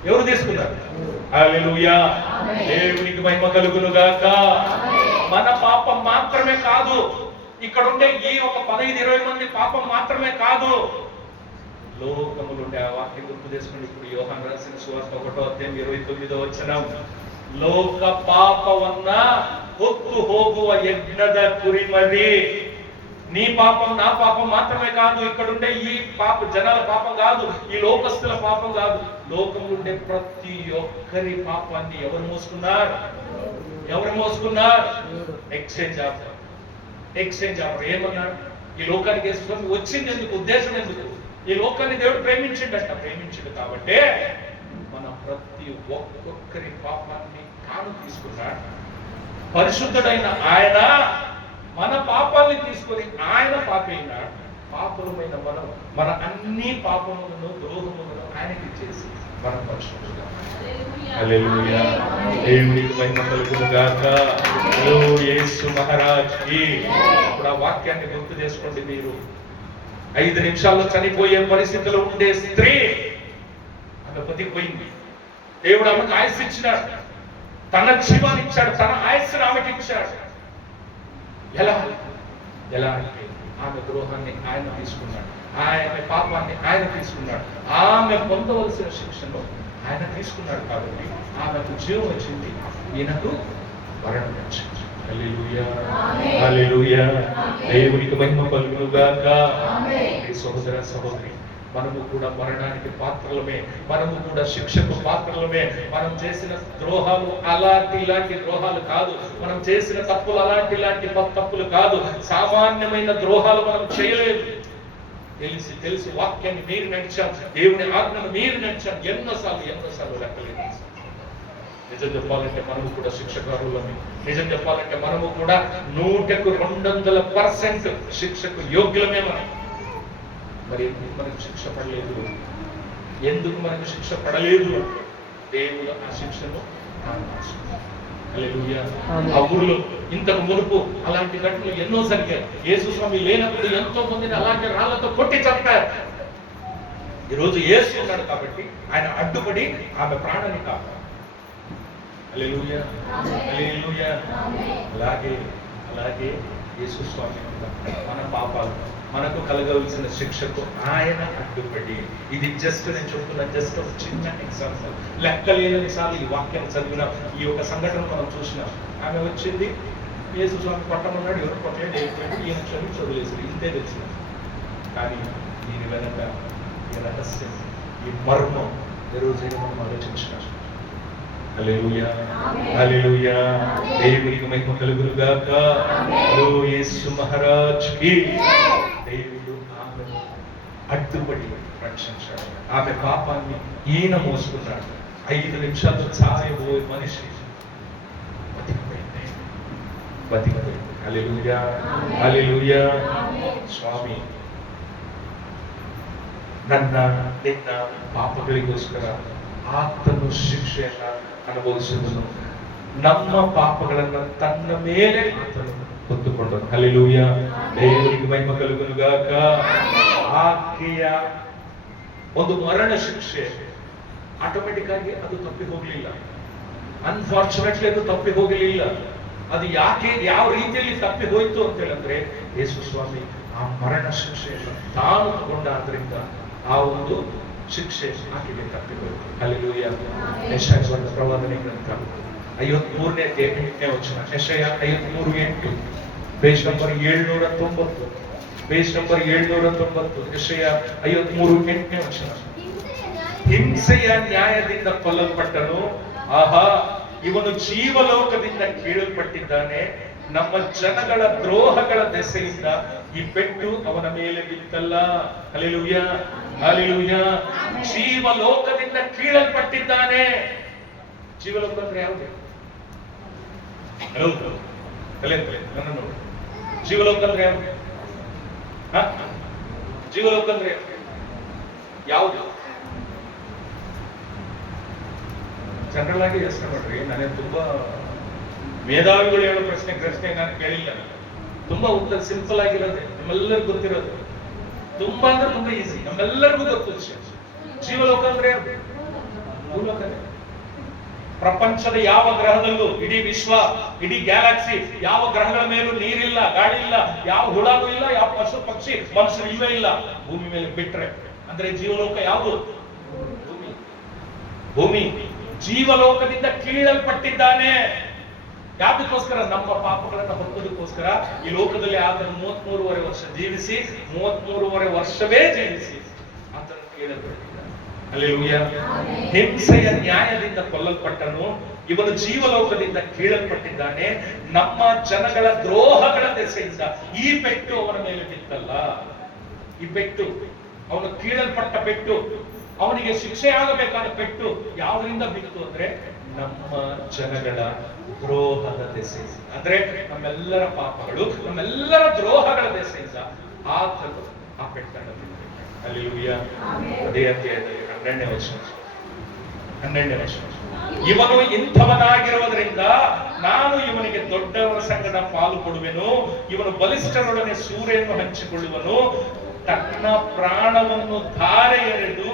ఎవరు తీసుకున్నారు? హల్లెలూయా, దేవునికి మహిమ కలుగును గాక. మన పాపం మాత్రమే కాదు, ఇక్కడ ఉండే ఈ ఒక 15-20 మంది పాపం మాత్రమే కాదు, లోకములు ఉండే ఆ వాక్యం గుర్తు చేసుకుని ఇప్పుడు యోహాను రాసిన సువార్త 1:29 లోక ಪಾಪವನ್ನ ಹೊತ್ತು ಹೋಗುವ ಯಜ್ಞದ ಕುರಿಮರಿ. నీ పాపం నా పాపం మాత్రమే కాదు, ఇక్కడ ఉండే ఈ పాప జనాల పాపం కాదు, ఈ లోకస్తుల పాపం కాదు, లోకంలో ఉండే ప్రతి ఒక్కరి పాపాన్ని ఎవరు మోసుకున్నారు? ఎవరు మోసుకున్నారు? Exchange offer. ఎక్స్చేంజ్ ఆఫర్ ఏమన్నారు? ఈ లోకానికి వేసుకొని వచ్చింది ఎందుకు? ఉద్దేశం ఎందుకు? ఈ లోకాన్ని దేవుడు ప్రేమించిండట. ప్రేమించిండు కాబట్టే మన ప్రతి ఒక్కొక్కరి పాపాన్ని తాను తీసుకున్నాడు. పరిశుద్ధుడైన ఆయన మన పాపాన్ని తీసుకొని ఆయన పాపైనాడు. పాపములైన మనం మన అన్ని పాపములను ద్రోహములను ఆయనకి ఇచ్చేసి మనం పరిశుద్ధులుగా. హల్లెలూయా, దేవునికి మహిమ కలుగును గాక. ఓ యేసు మహారాజ్ కి. ఇప్పుడు ఆ వాక్యాన్ని గుర్తు చేసుకోండి. మీరు 5 నిమిషాల్లో చనిపోయే పరిస్థితిలో ఉండే స్త్రీ, ఆమె బతికిపోయింది. దేవుడు ఆమెకు ఆయుస్సు ఇచ్చినాడు, తన జీవాన్ని ఇచ్చాడు, తన ఆయుస్సును ఆమెకి ఇచ్చాడు. ఎలా ఎలా అంటే ఆమె ద్రోహాన్ని ఆయన తీసుకున్నాడు, ఆమె పాపాన్ని ఆయన తీసుకున్నాడు, ఆమె పొందవలసిన శిక్షను ఆయన తీసుకున్నాడు. కాబట్టి ఆమెకు జీవం వచ్చింది, ఈయనకు మరణం వచ్చింది. హల్లెలూయా, హల్లెలూయా, దేవునికి మహిమ కలుగును గాక. సహోదర సహోదరి, మనము కూడా మరణానికి పాత్రలమే, మనము కూడా శిక్షకు పాత్రలమే. మనం చేసిన ద్రోహాలు అలాంటి ఇలాంటి ద్రోహాలు కాదు, మనం చేసిన తప్పులు అలాంటి ఇలాంటి తప్పులు కాదు, సామాన్యమైన ద్రోహాలు మనం చేయలేదు. తెలిసి తెలిసి వాక్యాన్ని మీరు నడిచాం, దేవుని ఆజ్ఞను మీరు నడిచాం, ఎన్నోసార్లు లెక్కలేదు. నిజం చెప్పాలంటే మనము కూడా శిక్షకారులమే. నిజం చెప్పాలంటే మనము కూడా 100% శిక్షకు యోగ్యులమే. మనం మరి ఎందుకు మనకు శిక్ష పడలేదు? ఎందుకు మనకు శిక్ష పడలేదు అంటే దేవుడు ఆ శిక్షను ఆ ఊరిలో ఇంతకు మునుపు అలాంటి ఘటనలు ఎన్నో జరిగాయి. యేసు స్వామి లేనప్పుడు ఎంతో మందిని అలాంటి రాళ్లతో కొట్టి చంపారు. ఈరోజు యేసు ఉన్నాడు కాబట్టి ఆయన అడ్డుపడి ఆమె ప్రాణాన్ని కాపాడు. హల్లెలూయా, హల్లెలూయా. అలాగే యేసు స్వామి మన పాపాలు మనకు కలగవలసిన శిక్షకు ఆయన అడ్డుపడి, ఇది జస్ట్ నేను చెప్తున్నా, జస్ట్ ఒక చిన్న ఎగ్జాంపుల్. లెక్కలేని సార్లు ఈ వాక్యం చదివిన ఈ ఒక సంఘటన మనం చూసినాం. ఆమె వచ్చింది, యేసు స్వామి కొట్టమన్నాడు, ఎవరు కొట్టలేదు, ఈయన క్షమించి వదిలేసారు, ఇంతే తెలిసిన. కానీ దీని వెనక ఈ రహస్యం, ఈ మర్మం ఈ రోజైనా మనం ఆలోచించినాం. హల్లెలూయా, హల్లెలూయా, దేవునికి మహిమ కలుగును గాక. ఓ యేసు మహారాజ్ కి. దేవుడు ఆమెను అడ్డుపడి రక్షించాడు. ఆమె పాపాన్ని ఈయన మోసుకున్నాడు. 5 నిమిషాల్లో చాయబోయే మనిషి బతికిపోయింది. హల్లెలూయా, హల్లెలూయా. ಸ್ವಾಮಿ ನನ್ನ ನಿನ್ನ ಪಾಪಗಳಿಗೋಸ್ಕರ ಆತನು ಶಿಕ್ಷೆಯನ್ನ ಅನುಭವಿಸಿದನು. ನಮ್ಮ ಪಾಪಗಳನ್ನ ತನ್ನ ಮೇಲೆ ಆತನು ಹೊತ್ತುಕೊಂಡನು. ಹಲ್ಲೆಲೂಯಾ, ದೇವರಿಗೆ ಮಹಿಮೆ ಕಲುಗುನು ಗಾಕ. ಆಕೆಯ ಒಂದು ಮರಣ ಶಿಕ್ಷೆ ಆಟೋಮೆಟಿಕ್ ಆಗಿ ಅದು ತಪ್ಪಿ ಹೋಗಲಿಲ್ಲ. ಅನ್ಫಾರ್ಚುನೇಟ್ಲಿ ಅದು ತಪ್ಪಿ ಹೋಗಲಿಲ್ಲ. ಅದು ಯಾಕೆ, ಯಾವ ರೀತಿಯಲ್ಲಿ ತಪ್ಪಿ ಹೋಯ್ತು ಅಂತ ಹೇಳಿದ್ರೆ, ಯೇಸು ಸ್ವಾಮಿ ಆ ಮರಣ ಶಿಕ್ಷೆಯನ್ನು ತಾನು ತಗೊಂಡಾದ್ರಿಂದ ಆ ಒಂದು ಶಿಕ್ಷೆ ಆಕೆಗೆ ತಪ್ಪಿ ಹೋಯ್ತು. ಹಲ್ಲೆಲೂಯಾ. ಯೆಶಾಯ ಬರೆದ ಪ್ರವಾದನೆ ಗ್ರಂಥ 53ನೇ ವಚನ, ಯೆಶಾಯ 53:8, ಪೇಜ್ ನಂಬರ್ 790, ಪೇಜ್ ನಂಬರ್ 790, ಯೆಶಾಯ 53:8ನೇ ವಚನ. ಹಿಂಸೆಯ ನ್ಯಾಯದಿಂದ ಕೊಲ್ಲಲ್ಪಟ್ಟನು. ಆಹಾ, ಇವನು ಜೀವಲೋಕದಿಂದ ಕೀಳಲ್ಪಟ್ಟಿದ್ದಾನೆ, ನಮ್ಮ ಜನಗಳ ದ್ರೋಹಗಳ ದೆಸೆಯಿಂದ ಈ ಪೆಟ್ಟು ಅವನ ಮೇಲೆ ಬಿತ್ತಲ್ಲ. Hallelujah, hallelujah. ಜೀವಲೋಕದಿಂದ ಕೀಳಲ್ಪಟ್ಟಿದ್ದಾನೆ. ಜೀವಲೋಕ ಅಂದ್ರೆ ಯಾವುದು? ಹೌದು, ತಲೆ ನನ್ನ ನೋಡಿ. ಜೀವಲೋಕ ಅಂದ್ರೆ ಯಾವುದು? ಜೀವಲೋಕ ಅಂದ್ರೆ ಯಾವುದು? ಜನರಲ್ ಆಗಿ ಯೋಚನೆ ಮಾಡ್ರಿ. ನನಗೆ ತುಂಬಾ ಮೇಧಾವಿಗಳು ಹೇಳೋ ಪ್ರಶ್ನೆ ನಾನು ಕೇಳಿಲ್ಲ. ತುಂಬಾ ಉತ್ತರ ಸಿಂಪಲ್ ಆಗಿರೋದೆ, ನಮ್ಮೆಲ್ಲರಿಗೂ ಗೊತ್ತಿರೋದು. ತುಂಬಾ ಅಂದ್ರೆ ತುಂಬಾ ಈಸಿ, ನಮ್ಮೆಲ್ಲರಿಗೂ ಗೊತ್ತು ವಿಷಯ. ಜೀವಲೋಕ ಅಂದ್ರೆ ಭೂಲೋಕನೇ. ಪ್ರಪಂಚದ ಯಾವ ಗ್ರಹದಲ್ಲೂ, ಇಡೀ ವಿಶ್ವ, ಇಡೀ ಗ್ಯಾಲಕ್ಸಿ, ಯಾವ ಗ್ರಹಗಳ ಮೇಲೂ ನೀರಿಲ್ಲ, ಗಾಳಿ ಇಲ್ಲ, ಯಾವ ಹುಳನೂ ಇಲ್ಲ, ಯಾವ ಪಶು ಪಕ್ಷಿ ಮನುಷ್ಯರು ಇಲ್ಲವೇ ಇಲ್ಲ ಭೂಮಿ ಮೇಲೆ ಬಿಟ್ರೆ. ಅಂದ್ರೆ ಜೀವಲೋಕ ಯಾವುದು? ಭೂಮಿ. ಜೀವಲೋಕದಿಂದ ಕೀಳಲ್ಪಟ್ಟಿದ್ದಾನೆ. ಯಾವ್ದಕ್ಕೋಸ್ಕರ? ನಮ್ಮ ಪಾಪಗಳನ್ನು ಹೊತ್ತದಕ್ಕೋಸ್ಕರ ಈ ಲೋಕದಲ್ಲಿ ಆತನು 33.5 ವರ್ಷ ಜೀವಿಸಿ, 33.5 ವರ್ಷವೇ ಜೀವಿಸಿ ಆತನು ಕೀಳಲ್ಪಟ್ಟಿದ್ದಾನೆ. ಹಲ್ಲೆಲೂಯಾ. ಹಿಂಸೆಯ ನ್ಯಾಯದಿಂದ ಕೊಲ್ಲಲ್ಪಟ್ಟನು. ಇವನು ಜೀವಲೋಕದಿಂದ ಕೀಳಲ್ಪಟ್ಟಿದ್ದಾನೆ. ನಮ್ಮ ಜನಗಳ ದ್ರೋಹಗಳ ದೆಸೆಯಿಂದ ಈ ಪೆಟ್ಟು ಅವನ ಮೇಲೆ ಬಿತ್ತಲ್ಲ. ಈ ಪೆಟ್ಟು, ಅವನು ಕೀಳಲ್ಪಟ್ಟ ಪೆಟ್ಟು, ಅವನಿಗೆ ಶಿಕ್ಷೆ ಆಗಬೇಕಾದ ಪೆಟ್ಟು ಯಾವುದರಿಂದ ಬಿತ್ತು ಅಂದ್ರೆ ನಮ್ಮ ಜನಗಳ ದ್ರೋಹದ ದೆಸೆಯಿಂದ. ಅಂದ್ರೆ ನಮ್ಮೆಲ್ಲರ ಪಾಪಗಳು, ನಮ್ಮೆಲ್ಲರ ದ್ರೋಹಗಳ ದೆಸೆಯಿಂದ ಆತನು ಆ ಪೆಟ್ಟನ್ನು ಬಿತ್ತು. ಹಲ್ಲೆಲೂಯಾ. ಅದೇ ಅಧ್ಯಾಯದಲ್ಲಿ 12ನೇ ವರ್ಷ. ಇವನು ಇಂಥವನಾಗಿರುವುದರಿಂದ ನಾನು ಇವನಿಗೆ ದೊಡ್ಡವರ ಸಂಗಡ ಪಾಲು ಕೊಡುವೆನು. ಇವನು ಬಲಿಷ್ಠರೊಡನೆ ಸೂರೆಯನ್ನು ಹಂಚಿಕೊಳ್ಳುವನು. ತನ್ನ ಪ್ರಾಣವನ್ನು ಧಾರೆ ಎರೆದು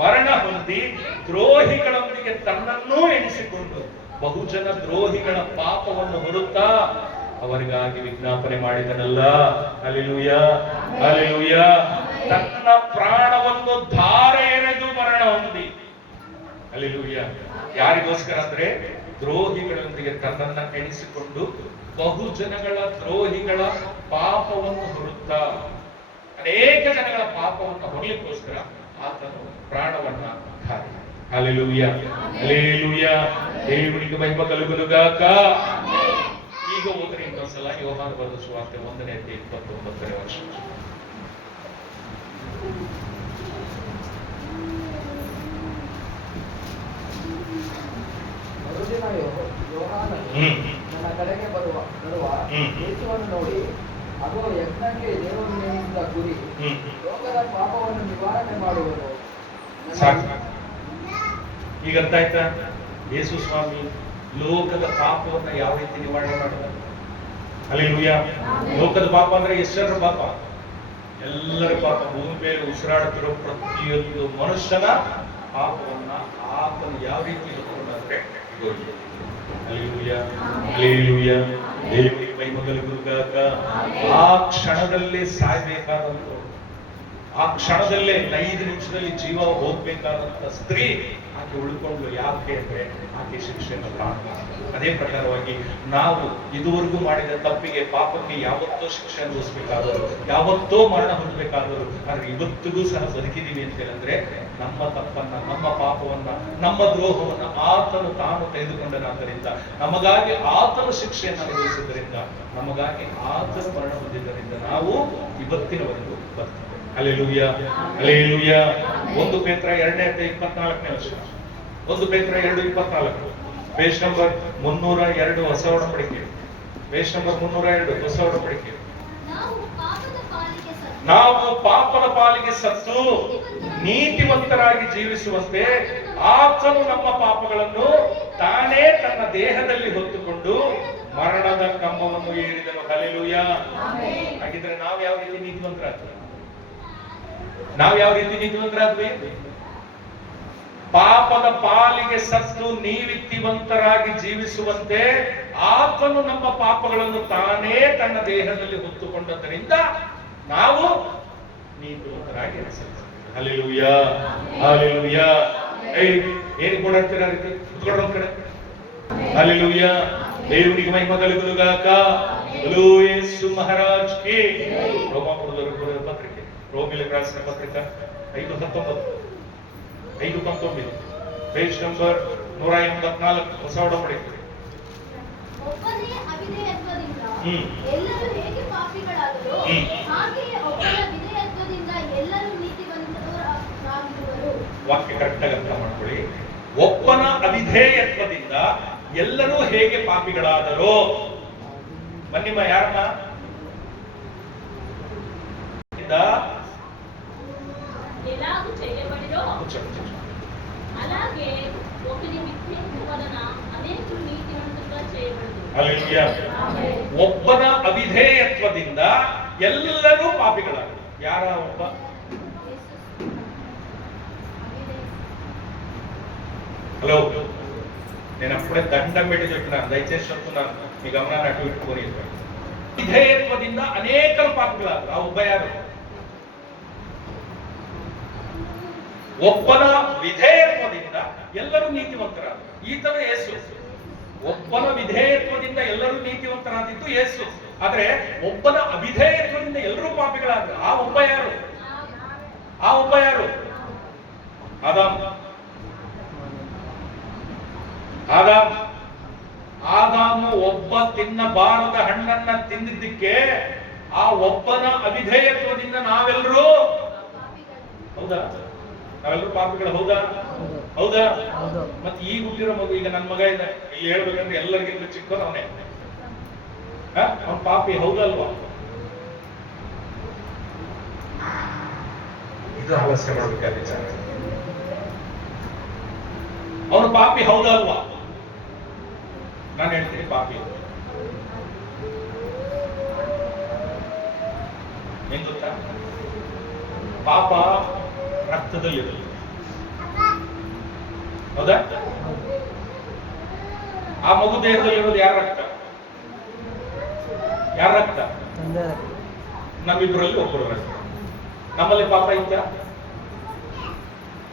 ಮರಣ ಹೊಂದಿ ದ್ರೋಹಿಗಳೊಂದಿಗೆ ತನ್ನನ್ನೂ ಎಣಿಸಿಕೊಂಡು ಬಹುಜನ ದ್ರೋಹಿಗಳ ಪಾಪವನ್ನು ಹೊರುತ್ತಾ ಅವರಿಗಾಗಿ ವಿಜ್ಞಾಪನೆ ಮಾಡಿದನಲ್ಲ. Hallelujah, hallelujah. ತನ್ನ ಪ್ರಾಣವನ್ನು ಧಾರೆ ಎರೆದು ಮರಣ ಹೊಂದಿ. ಹಲ್ಲೆಲೂಯಾ. ಯಾರಿಗೋಸ್ಕರ ಅಂದ್ರೆ ದ್ರೋಹಿಗಳೊಂದಿಗೆ ತನ್ನನ್ನ ಎಣಿಸಿಕೊಂಡು ಬಹುಜನಗಳ ದ್ರೋಹಿಗಳ ಪಾಪವನ್ನು ಹೊರುತ್ತಾ, ಅನೇಕ ಜನಗಳ ಪಾಪವನ್ನು ಹೊರಲಿಕ್ಕೋಸ್ಕರ ಆತನು ಪ್ರಾಣವನ್ನ ಧಾರೆ. Hallelujah, hallelujah. ದೇವರಿಗೆ ಮಹಿಮೆ ಕಲುಗಲುಗಾಕ. ಈಗ ಹೋದ್ರೆ ಇನ್ನೊಂದ್ಸಲ ಯೋಹಾನ ಬರೆದ ಸುವಾರ್ತೆ 1ನೇ ಅಧ್ಯಾಯ 29ನೇ ವರ್ಷ. ಮರುದಿನ ಯೋಹಾನನು ನನ್ನ ಕಡೆಗೆ ಬರುವ ಯೇಸುವನ್ನು ನೋಡಿ, ಅದು ಯಜ್ಞಕ್ಕೆ ದೇವರು ನೇಮಿಸಿದ ಕುರಿ, ಲೋಕದ ಪಾಪವನ್ನು ನಿವಾರಣೆ ಮಾಡುವುದು. ಈಗ ಅರ್ಥ ಆಯ್ತಾ? ಯೇಸು ಸ್ವಾಮಿ ಲೋಕದ ಪಾಪವನ್ನ ಯಾವ ರೀತಿ ನಿವಾರಣೆ ಮಾಡಿದ? ಹಲ್ಲೆಲೂಯಾ. ಲೋಕದ ಪಾಪ ಅಂದ್ರೆ ಎಷ್ಟರ ಪಾಪ? ಎಲ್ಲರ ಪಾಪ. ಭೂಮಿ ಮೇಲೆ ಉಸಿರಾಡುತ್ತಿರೋ ಪ್ರತಿಯೊಂದು ಮನುಷ್ಯನ ಪಾಪವನ್ನ ಆತನು ಯಾವ ರೀತಿ ಹೊತ್ತುಕೊಂಡ್ರೆ ಹಲ್ಲೆಲೂಯಾ, ಹಲ್ಲೆಲೂಯಾ. ದೇವರಿಗೆ ಮಹಿಮೆ ಕಲುಗುಗಾಕ. ಆ ಕ್ಷಣದಲ್ಲೇ ಸಾಯ್ಬೇಕಾದಂತ, ಆ ಕ್ಷಣದಲ್ಲೇ 5 ನಿಮಿಷದಲ್ಲಿ ಜೀವ ಹೋಗ್ಬೇಕಾದಂತ ಸ್ತ್ರೀ ಆಕೆ ಉಳ್ಕೊಂಡ್ಲು. ಯಾಕೆ ಅಂದ್ರೆ ಆಕೆ ಶಿಕ್ಷೆಯನ್ನು ಕಾಣುವ. ಅದೇ ಪ್ರಕಾರವಾಗಿ ನಾವು ಇದುವರೆಗೂ ಮಾಡಿದ ತಪ್ಪಿಗೆ, ಪಾಪಕ್ಕೆ ಯಾವತ್ತೋ ಶಿಕ್ಷೆ ಅನುಭವಿಸಬೇಕಾದವರು, ಯಾವತ್ತೋ ಮರಣ ಹೊಂದಬೇಕಾದವರು, ಆದ್ರೆ ಇವತ್ತಿಗೂ ಸಹ ಬದುಕಿದೀವಿ ಅಂತ ಹೇಳಿದ್ರೆ ನಮ್ಮ ತಪ್ಪನ್ನ, ನಮ್ಮ ಪಾಪವನ್ನ, ನಮ್ಮ ದ್ರೋಹವನ್ನ ಆತನು ತಾನು ತೆಗೆದುಕೊಂಡನಾದ್ದರಿಂದ, ನಮಗಾಗಿ ಆತನು ಶಿಕ್ಷೆಯನ್ನು ಅನುಭವಿಸಿದ್ದರಿಂದ, ನಮಗಾಗಿ ಆತನು ಮರಣ ಹೊಂದಿದ್ದರಿಂದ ನಾವು ಇವತ್ತಿನವರೆಗೂ ಬರ್ತೇವೆ. Hallelujah, hallelujah. 1 ಪೇತ್ರ 2ನೇ ಅಧ್ಯಾಯ 24ನೇ ವರ್ಷ. 1 ಪೇತ್ರ 2:24. ಪೇಜ್ ನಂಬರ್ 302 ಹೊಸ ಒಡಂಬಡಿಕೆ. ಪೇಜ್ ನಂಬರ್ 302 ಹೊಸ ಒಡಂಬಡಿಕೆ. ನಾವು ಪಾಪದ ಪಾಲಿಗೆ ಸತ್ತು ನೀತಿವಂತರಾಗಿ ಜೀವಿಸುವಂತೆ ಆತನು ನಮ್ಮ ಪಾಪಗಳನ್ನು ತಾನೇ ತನ್ನ ದೇಹದಲ್ಲಿ ಹೊತ್ತುಕೊಂಡು ಮರಣದ ಕಂಬವನ್ನು ಏರಿದನು. ಹಲ್ಲೆಲೂಯಾ. ಹಾಗಿದ್ರೆ ನಾವು ಯಾವ ರೀತಿ ನೀತಿವಂತರಾಗ್ತೇವೆ? ಪಾಪದ ಪಾಲಿಗೆ ಸತ್ತು ನೀತಿವಂತರಾಗಿ ಜೀವಿಸುವಂತೆ ಆತನು ನಮ್ಮ ಪಾಪಗಳನ್ನು ತಾನೇ ತನ್ನ ದೇಹದಲ್ಲಿ ಹೊತ್ತುಕೊಂಡದ್ದರಿಂದ ನಾವು ನೀತಿವಂತರಾಗಿ ಎನಿಸಲ್ಪಡುತ್ತೇವೆ. Hallelujah, hallelujah. ಏನು ಕೊಡಾಡ್ತೀರ ರೀತಿ ಕುತ್ಕೊಳ್ಳೋ ಕಡೆ. ಹಲ್ಲೆಲೂಯಾ. ದೇವರಿಗೆ ಮಹಿಮೆ ಕಲುಗುಗಾಕ. ಯೇಸು ಮಹಾರಾಜ್ ಕಿ. ರೋಮಾಪುರದವರ ಪತ್ರಿಕೆ, ರೋಮಿಲಿಗೆ ರಾಸಿದ ಪತ್ರಿಕೆ 5:19 ಪೇಜ್ ನಂಬರ್ 184 ಹೊಸ ಒಡಂಬಡಿಕೆ. ಒಬ್ಬನೇ ಅವಿಧೇಯತ್ವದಿಂದ ಹ್ಮ್. ಎಲ್ಲರೂ ಹೇಗೆ ಪಾಪಿಗಳಾದರೋ ಹ್ಮ್. ಹಾಗೆಯೇ ಒಬ್ಬನ ವಿಧೇಯತ್ವದಿಂದ ಎಲ್ಲರೂ ನೀತಿವಂತರಾಗಿರುವರು. ವಾಕ್ಯ ಕರೆಕ್ಟಾಗಿ ಅರ್ಥ ಮಾಡ್ಕೊಳ್ಳಿ. ಒಬ್ಬನ ಅವಿಧೇಯತ್ವದಿಂದ ಎಲ್ಲರೂ ಹೇಗೆ ಪಾಪಿಗಳಾದರೋ. ಬನ್ನಿಮ್ಮ, ಯಾರಮ್ಮ? ఎలాగు చేయబడిరో ಮುಚ್ಚ. అలాగే ఒకని విధేయత వలన అనేకులు నీతివంతులుగా చేయబడుదురు. ಹಲ್ಲೆಲೂಯಾ. ఆమేన్. ಒಬ್ಬನ ಅವಿಧೇಯತ್ವದಿಂದ ಎಲ್ಲರೂ ಪಾಪಿಗಳಾದರು. ಯಾರ ಒಬ್ಬ? హలో, నేను అప్పుడే దండం పెట్టి చెప్తున్నాను, దయచేసి చెప్తున్నాను, మీ గమనాన్ని అటు ఇట్టుకొని. విధేయత్వದಿಂದ అనేకರು ಪಾಪಿಗಳಾದರು. ಆ ಒಬ್ಬ ಯಾರು? ಒಬ್ಬನ ವಿಧೇಯತ್ವದಿಂದ ಎಲ್ಲರೂ ನೀತಿವಂತರಾದರು. ಈತನು ಯೇಸು. ಒಬ್ಬನ ವಿಧೇಯತ್ವದಿಂದ ಎಲ್ಲರೂ ನೀತಿವಂತರಾದಿದ್ದು ಯೇಸು. ಆದ್ರೆ ಒಬ್ಬನ ಅವಿಧೇಯತ್ವದಿಂದ ಎಲ್ಲರೂ ಪಾಪಿಗಳಾದರು. ಆ ಒಬ್ಬ ಯಾರು? ಆ ಒಬ್ಬ ಯಾರು? ಆದಾಮ್. ಆದಾಮು ಒಬ್ಬ ತಿನ್ನಬಾರದ ಹಣ್ಣನ್ನ ತಿಂದಿದ್ದಕ್ಕೆ ಆ ಒಬ್ಬನ ಅವಿಧೇಯತ್ವದಿಂದ ನಾವೆಲ್ಲರೂ, ಹೌದಾ, ನಾವೆಲ್ಲರೂ ಪಾಪಿಗಳು. ಹೌದಾ? ಹೌದಾ? ಮತ್ತೆ ಈಗ ಹುಟ್ಟಿರೋ ಮಗು, ಈಗ ನನ್ನ ಮಗ ಇದೆ, ಇಲ್ಲಿ ಹೇಳ್ಬೇಕಂದ್ರೆ ಎಲ್ಲರಿಗಿಂತ ಚಿಕ್ಕವನು ಅವನೇ. ಅವನ್ ಪಾಪಿ, ಹೌದಲ್ವಾ? ಇದು ಆಲಸ್ಯ ಮಾಡ್ಬೇಕಾದ ವಿಚಾರ. ಅವನು ಪಾಪಿ, ಹೌದಲ್ವಾ? ನಾನು ಹೇಳ್ತೀನಿ ಪಾಪಿ. ಏನ್ ಗೊತ್ತಾ? ಪಾಪ ರಕ್ತದಲ್ಲಿರಲಿ, ಹೌದಾ? ಆ ಮಗು ದೇಹದಲ್ಲಿರೋದು ಯಾರ ರಕ್ತ? ಯಾರ ರಕ್ತ? ನಮ್ಮಿಬ್ಬರಲ್ಲಿ ಒಬ್ಬರು ರಕ್ತ. ನಮ್ಮಲ್ಲಿ ಪಾಪ ಇತ್ತ?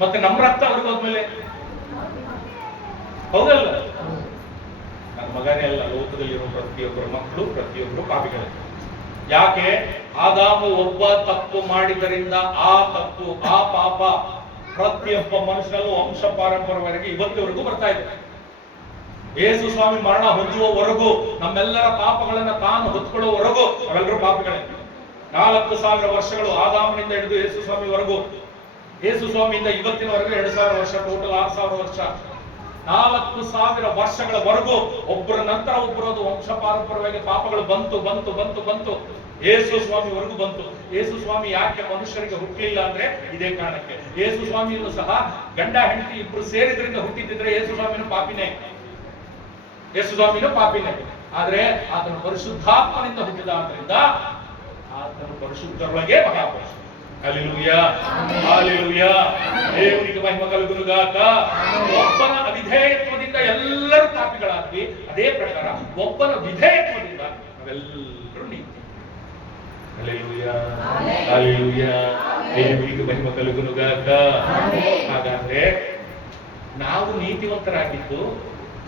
ಮತ್ತೆ ನಮ್ಮ ರಕ್ತ ಅವ್ರಿಗೆ ಹೋದ್ಮೇಲೆ, ಹೌದಲ್ಲ? ನನ್ನ ಮಗನೇ ಅಲ್ಲ, ಲೋಕದಲ್ಲಿರೋ ಪ್ರತಿಯೊಬ್ಬರ ಮಕ್ಕಳು, ಪ್ರತಿಯೊಬ್ಬರು ಪಾಪಿಗಳೇ. ಯಾಕೆ? ಆದಾಮು ಒಬ್ಬ ತಪ್ಪು ಮಾಡಿದ್ದರಿಂದ ಆ ತಪ್ಪು, ಆ ಪಾಪ ಪ್ರತಿಯೊಬ್ಬ ಮನುಷ್ಯನಲ್ಲೂ ವಂಶ ಪಾರಂಪರ್ಯವರೆಗೆ ಇವತ್ತಿವರೆಗೂ ಬರ್ತಾ ಇದೆ. ಯೇಸು ಸ್ವಾಮಿ ಮರಣ ಹೊಂದುವವರೆಗೂ, ನಮ್ಮೆಲ್ಲರ ಪಾಪಗಳನ್ನ ತಾನು ಹೊತ್ಕೊಳ್ಳುವವರೆಗೂ ನಾವೆಲ್ಲರೂ ಪಾಪಿಗಳೇ. 4000 ವರ್ಷಗಳು ಆದಾಮನಿಂದ ಹಿಡಿದು ಯೇಸು ಸ್ವಾಮಿವರೆಗೂ, ಯೇಸು ಸ್ವಾಮಿಯಿಂದ ಇವತ್ತಿನವರೆಗೂ 2000 ವರ್ಷ, ಟೋಟಲ್ 6000 ವರ್ಷ. 4000 ವರ್ಷಗಳವರೆಗೂ ಒಬ್ಬರ ನಂತರ ಒಬ್ಬರು ಅದು ವಂಶ ಪಾರಂಪರ್ಯವಾಗಿ ಪಾಪಗಳು ಬಂತು ಬಂತು ಬಂತು ಬಂತು ಯೇಸು ಸ್ವಾಮಿವರೆಗೂ ಬಂತು. ಯೇಸು ಸ್ವಾಮಿ ಯಾಕೆ ಮನುಷ್ಯರಿಗೆ ಹುಟ್ಟಲಿಲ್ಲ ಅಂದ್ರೆ ಇದೇ ಕಾರಣಕ್ಕೆ. ಯೇಸು ಸ್ವಾಮಿಯನ್ನು ಸಹ ಗಂಡ ಹೆಂಡತಿ ಇಬ್ರು ಸೇರಿದ್ರಿಂದ ಹುಟ್ಟಿದ್ರೆ ಯೇಸು ಸ್ವಾಮಿನೂ ಪಾಪಿನೇ, ಯೇಸು ಸ್ವಾಮಿನೂ ಪಾಪಿನೇ. ಆದ್ರೆ ಆತನು ಪರಿಶುದ್ಧಾತ್ಮನಿಂದ ಹುಟ್ಟಿದ ಆದ್ರಿಂದ ಆತನು ಪರಿಶುದ್ಧರೊಳಗೆ ಮಹಾಪುರುಷ. Hallelujah, hallelujah. ದೇವರಿಗೆ ಮಹಿಮೆ ಕಲುಗುನುಗಾಕ. ಒಬ್ಬನ ಅವಿಧೇಯತ್ವದಿಂದ ಎಲ್ಲರೂ ಪಾಪಿಗಳಾದ್ವಿ. ಅದೇ ಪ್ರಕಾರ ಒಬ್ಬನ ವಿಧೇಯತ್ವದಿಂದ ನಾವೆಲ್ಲರೂ ನೀತಿ. Hallelujah, hallelujah. ದೇವರಿಗೆ ಮಹಿಮೆ ಕಲುಗುನುಗಾಕ. ಹಾಗಾದ್ರೆ ನಾವು ನೀತಿವಂತರಾಗಿದ್ದು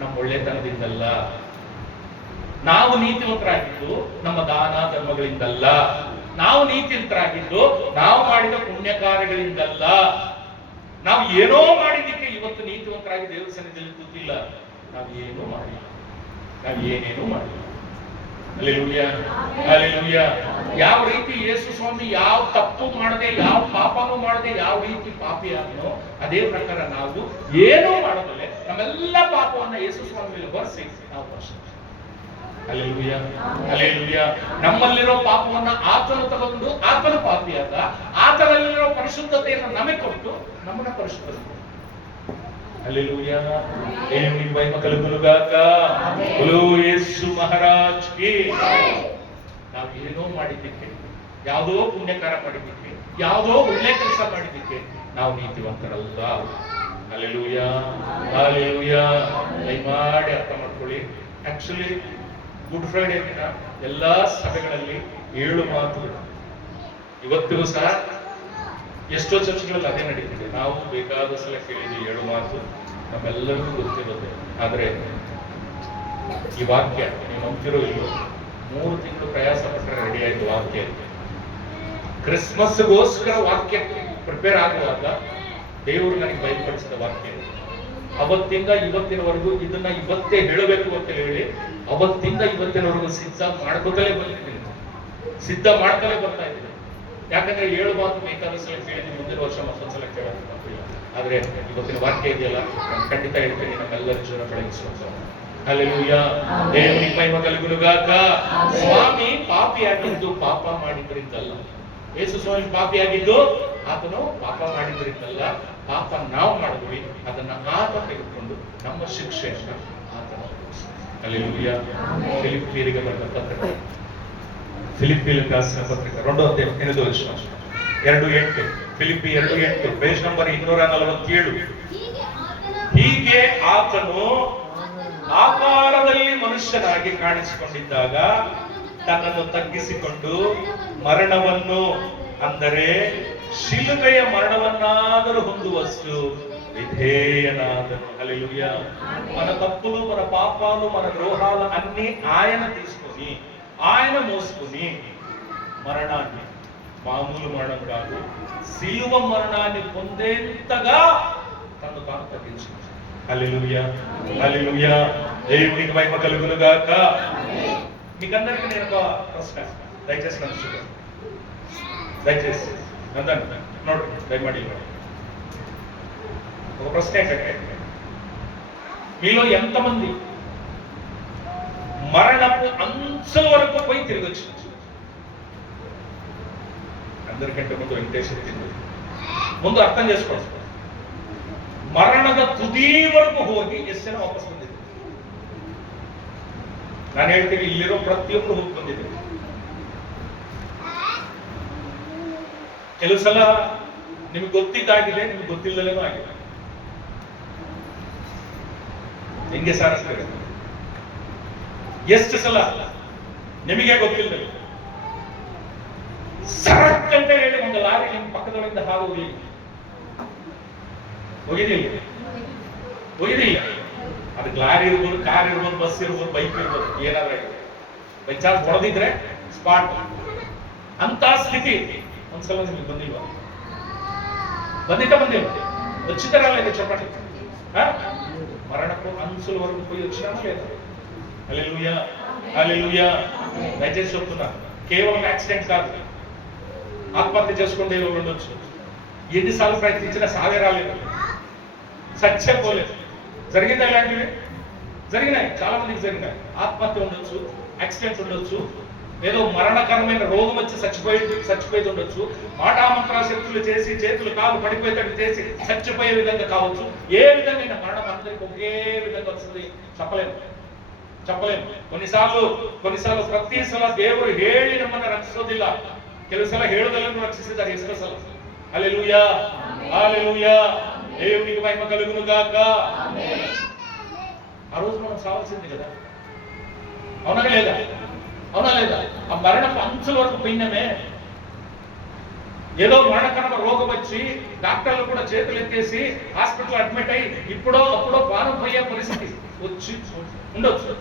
ನಮ್ಮ ಒಳ್ಳೆತನದಿಂದಲ್ಲ, ನಾವು ನೀತಿವಂತರಾಗಿದ್ದು ನಮ್ಮ ದಾನ ಧರ್ಮಗಳಿಂದಲ್ಲ, ನಾವು ನೀತಿವಂತರಾಗಿದ್ದು ನಾವು ಮಾಡಿದ ಪುಣ್ಯ ಕಾರ್ಯಗಳಿಂದಲ್ಲ. ನಾವು ಏನೋ ಮಾಡಿದ್ದಕ್ಕೆ ಇವತ್ತು ನೀತಿವಂತರಾಗಿ ದೇವರ ಸನ್ನಿಧಿಯಲ್ಲಿ ಕೂತಿಲ್ಲ. ನಾವು ಏನೋ ಮಾಡಿಲ್ಲ, ನಾವು ಏನೇನೋ ಮಾಡಿಲ್ಲ. Hallelujah, hallelujah. ಯಾವ ರೀತಿ ಯೇಸು ಸ್ವಾಮಿ ಯಾವ ತಪ್ಪು ಮಾಡದೆ, ಯಾವ ಪಾಪನೂ ಮಾಡದೆ ಯಾವ ರೀತಿ ಪಾಪಿ ಆದನೋ ಅದೇ ಪ್ರಕಾರ ನಾವು ಏನೋ ಮಾಡದಲೆ ನಮ್ಮೆಲ್ಲ ಪಾಪವನ್ನ ಯೇಸು ಸ್ವಾಮಿ ಮೇಲೆ ಹೊರಿಸಿ ನಾವು ವರ್ಷ. Hallelujah, hallelujah. ನಮ್ಮಲ್ಲಿರೋ ಪಾಪವನ್ನ ಆತನು ತಗೊಂಡು ಆತನು ಪಾಪಿಯಾದ, ಆತನಲ್ಲಿರೋ ಪರಿಶುದ್ಧತೆಯನ್ನು ನಮಗೆ ಕೊಟ್ಟು ನಮ್ಮನ್ನ ಪರಿಶುದ್ಧ. ಹಲ್ಲೆಲೂಯಾ. ದೇವರಿಗೆ ಮಹಿಮೆ ಕಲುಗುನುಗಾಕ. ಬೋಲೋ ಯೇಸು ಮಹಾರಾಜ್ ಕಿ. ನಾವು ಏನೋ ಮಾಡಿದ್ದಕ್ಕೆ, ಯಾವುದೋ ಪುಣ್ಯಕಾರ ಮಾಡಿದ್ದಕ್ಕೆ, ಯಾವುದೋ ಒಳ್ಳೆ ಕೆಲಸ ಮಾಡಿದ್ದಕ್ಕೆ ನಾವು ನೀತಿವಂತರಲ್ಲ. Hallelujah, hallelujah. ದಯಮಾಡಿ ಅರ್ಥ ಮಾಡ್ಕೊಳ್ಳಿ. ಆಕ್ಚುಲಿ ಗುಡ್ ಫ್ರೈಡೆ ದಿನ ಎಲ್ಲಾ ಸಭೆಗಳಲ್ಲಿ 7 ಮಾತುಗಳು. ಇವತ್ತಿಗೂ ಸಹ ಎಷ್ಟೋ ಚರ್ಚ್ಗಳಲ್ಲಿ ಅದೇ ನಡೀತಿದೆ. ನಾವು ಬೇಕಾದ ಸಲ ಕೇಳಿದ್ವಿ 7 ಮಾತು, ನಮ್ಮೆಲ್ಲರಿಗೂ ಗೊತ್ತಿರುತ್ತೆ. ಆದ್ರೆ ಈ ವಾಕ್ಯ ನೀವು ನಂಬ್ತಿರೋ ಇಲ್ಲೋ, 3 ತಿಂಗಳು ಪ್ರಯಾಸ ಪಟ್ಟರೆ ರೆಡಿ ಆಯ್ತು ವಾಕ್ಯ. ಕ್ರಿಸ್ಮಸ್ಗೋಸ್ಕರ ವಾಕ್ಯ ಪ್ರಿಪೇರ್ ಆಗುವಾಗ ದೇವರು ನನಗೆ ಬಯಲ್ಪಡಿಸಿದ ವಾಕ್ಯ. ಅವತ್ತಿಂದ ಇವತ್ತಿನವರೆಗೂ ಇದನ್ನ ಇವತ್ತೇ ಹೇಳಬೇಕು ಅಂತ ಹೇಳಿ ಅವತ್ತಿಂದ ಇವತ್ತಿನವರೆಗೂ ಸಿದ್ಧ ಮಾಡ್ಕೋತಲೇ ಬರ್ತಿದ್ದೀನಿ, ಸಿದ್ಧ ಮಾಡ್ತಲೇ ಬರ್ತಾ ಇದ್ದೀನಿ. ಯಾಕಂದ್ರೆ 7 ಮಾತು ಬೇಕಾದ ಸಲ ಕೇಳಿದ್ದೀನಿ, ಮುಂದಿನ ವರ್ಷ ಮತ್ತೊಂದ್ಸಲ ಕೇಳೋದು ತಪ್ಪಿಲ್ಲ. ಆದ್ರೆ ಇವತ್ತಿನ ವಾಕ್ಯ ಇದೆಯಲ್ಲ, ನಾನು ಖಂಡಿತ ಹೇಳ್ತೀನಿ, ನಮ್ಮೆಲ್ಲರ ಜೀವನ ಬೆಳಗಿಸುವಂತ. ಹಲ್ಲೆಲೂಯಾ, ದೇವರಿಗೆ ಮಹಿಮೆ ಕಲುಗುನುಗಾಕ. ಸ್ವಾಮಿ ಪಾಪಿಯಾಗಿದ್ದು ಪಾಪ ಮಾಡಿದ್ರಿಂದಲ್ಲ, ಯೇಸು ಸ್ವಾಮಿ ಪಾಪಿಯಾಗಿದ್ದು ಆತನು ಪಾಪ ಮಾಡಿದ್ರಿಂದಲ್ಲ, ಪಾಪ ನಾವು ಮಾಡಿದ್ವಿ, ಅದನ್ನ ಆತ ತೆಗೆದುಕೊಂಡು ನಮ್ಮ ಶಿಕ್ಷೆಯನ್ನ ಆತನ. ಹಲ್ಲೆಲೂಯಾ. ಫಿಲಿಪ್ಪಿಯರಿಗೆ ಬರೆದ ಪತ್ರಿಕೆ, ಫಿಲಿಪ್ಪಿಯರಿಗೆ ರಾಸಿದ ಪತ್ರಿಕೆ 2:8, ಫಿಲಿಪ್ಪಿ 2:8, ಪೇಜ್ ನಂಬರ್ 247. ಹೀಗೆ ಆತನು ಆಕಾರದಲ್ಲಿ ಮನುಷ್ಯನಾಗಿ ಕಾಣಿಸಿಕೊಂಡಿದ್ದಾಗ ತನ್ನನ್ನು ತಗ್ಗಿಸಿಕೊಂಡು ಮರಣವನ್ನು, ಅಂದರೆ ಶಿಲುಬೆಯ ಮರಣವನ್ನಾದರೂ ಹೊಂದುವಷ್ಟು విధేయనాథను. హల్లెలూయా. మన తప్పులు, మన పాపాలు, మన ద్రోహాలు అన్ని ఆయన తీసుకొని, ఆయన మోసుకొని మరణాన్ని, మామూలు మరణం కాదు, సిలువ మరణాన్ని పొందేంతగా తను తాను తగ్గించుకుంది. హల్లెలూయా, హల్లెలూయా. దేవునికి మహిమ కలుగును గాక. మీకందరికీ నేను ఒక ప్రశ్న, దయచేసి నన్ను చూడండి, దయచేసి నన్ను నోడు, దయమాడి ఒక ప్రశ్న ఏంటంటే, మీలో ఎంతమంది మరణపు అంచుల వరకు పోయి తిరిగి వచ్చిన? అందరికంటే ముందు వెంకటేశ్వర ముందు ಅರ್ಥ చేసుకోవాలి. ಮರಣದ ತುದಿ ವರೆಗೂ ಹೋಗಿ ಎಷ್ಟು ಜನ ವಾಪಸ್ ಬಂದಿದ್ರು? ನಾನು ಹೇಳ್ತೀನಿ, ಇಲ್ಲಿರೋ ಪ್ರತಿಯೊಬ್ಬರು ಹೋಗಿ ಬಂದಿದ್ರು. ಕೆಲವು ಸಲ ನಿಮ್ಗೆ ಗೊತ್ತಿದ್ದಾಗಿದೆ, ನಿಮ್ಗೆ ಗೊತ್ತಿಲ್ಲದೇನೂ ಆಗಿದೆ. ಹೆಂಗೆ ಸಾರಿಸ್ತಾರೆ? ಎಷ್ಟು ಸಲ ನಿಮಗೆ ಗೊತ್ತಿಲ್ಲ, ಸರಕ್ ಅಂತ ಹೇಳಿ ಒಂದು ಲಾರಿ ನಿಮ್ಮ ಪಕ್ಕದೊಳಗಿಂದ ಹಾದು ಹೋಗಿದಿಲ್ಲ. ಅದಕ್ಕೆ ಲಾರಿ ಇರ್ಬೋದು, ಕಾರ್ ಇರ್ಬೋದು, ಬಸ್ ಇರ್ಬೋದು, ಬೈಕ್ ಇರ್ಬೋದು, ಏನಾದ್ರೂ ಬೈ ಚಾನ್ಸ್ ಹೊಡೆದಿದ್ರೆ ಸ್ಪಾಟ್. ಅಂತ ಸ್ಥಿತಿ ಒಂದ್ಸಲ ನಿಮ್ಗೆ ಬಂದಿಲ್ವಾ? ಬಂದಿಲ್ಲ వచ్చిందరాలే చెప్పండి. మరణపు అంచుల వరకు పోయి వచ్చినామా లేదా? హల్లెలూయా, హల్లెలూయా. దయచేసి చెప్తున్నా, కేవలం యాక్సిడెంట్ కాదు, ఆత్మహత్య చేసుకుంటే ఉండొచ్చు, ఎన్నిసార్లు ప్రయత్నించినా సాగే రాలేదు, సత్యపోలేదు. జరిగిందా ఇలాంటివి? జరిగినాయి, చాలా మందికి జరిగినాయి. ఆత్మహత్య ఉండొచ్చు, యాక్సిడెంట్ ఉండొచ్చు, ఏదో మరణకరమైన రోగం వచ్చి చచ్చిపోయేది ఉండొచ్చు, మాటామంత్ర శక్తులు చేసి చేతులు కాలు పడిపోయేటట్టు చేసి చచ్చిపోయే విధంగా కావచ్చు. ఏ విధంగా మరణం అందరికి ఒకే విధంగా వస్తుంది చెప్పలేము. ಕೊನ್ನಿಸಾಲು ಪ್ರತಿ ಸಲ ದೇವರು ಹೇಳಿ ನಮ್ಮನ್ನ ರಕ್ಷಿಸೋದಿಲ್ಲ, ಕೆಲವು ಸಲ ಹೇಳುವುದನ್ನು ರಕ್ಷಿಸಿದ್ದಾರೆ, ಎಷ್ಟೋ ಸಲ. Hallelujah, hallelujah. దేవునికి మహిమ కలుగును గాక. ఆ రోజు మనం సావాల్సింది కదా, అవునా లేదా? ఆ మరణపు అంచుల వరకు పోయినమే. ఏదో మరణకరమ రోగం వచ్చి డాక్టర్లు కూడా చేతులు ఎత్తేసి హాస్పిటల్ అడ్మిట్ అయ్యి ఇప్పుడో అప్పుడో ప్రాణం పోయే పరిస్థితి వచ్చి ఉండొచ్చు.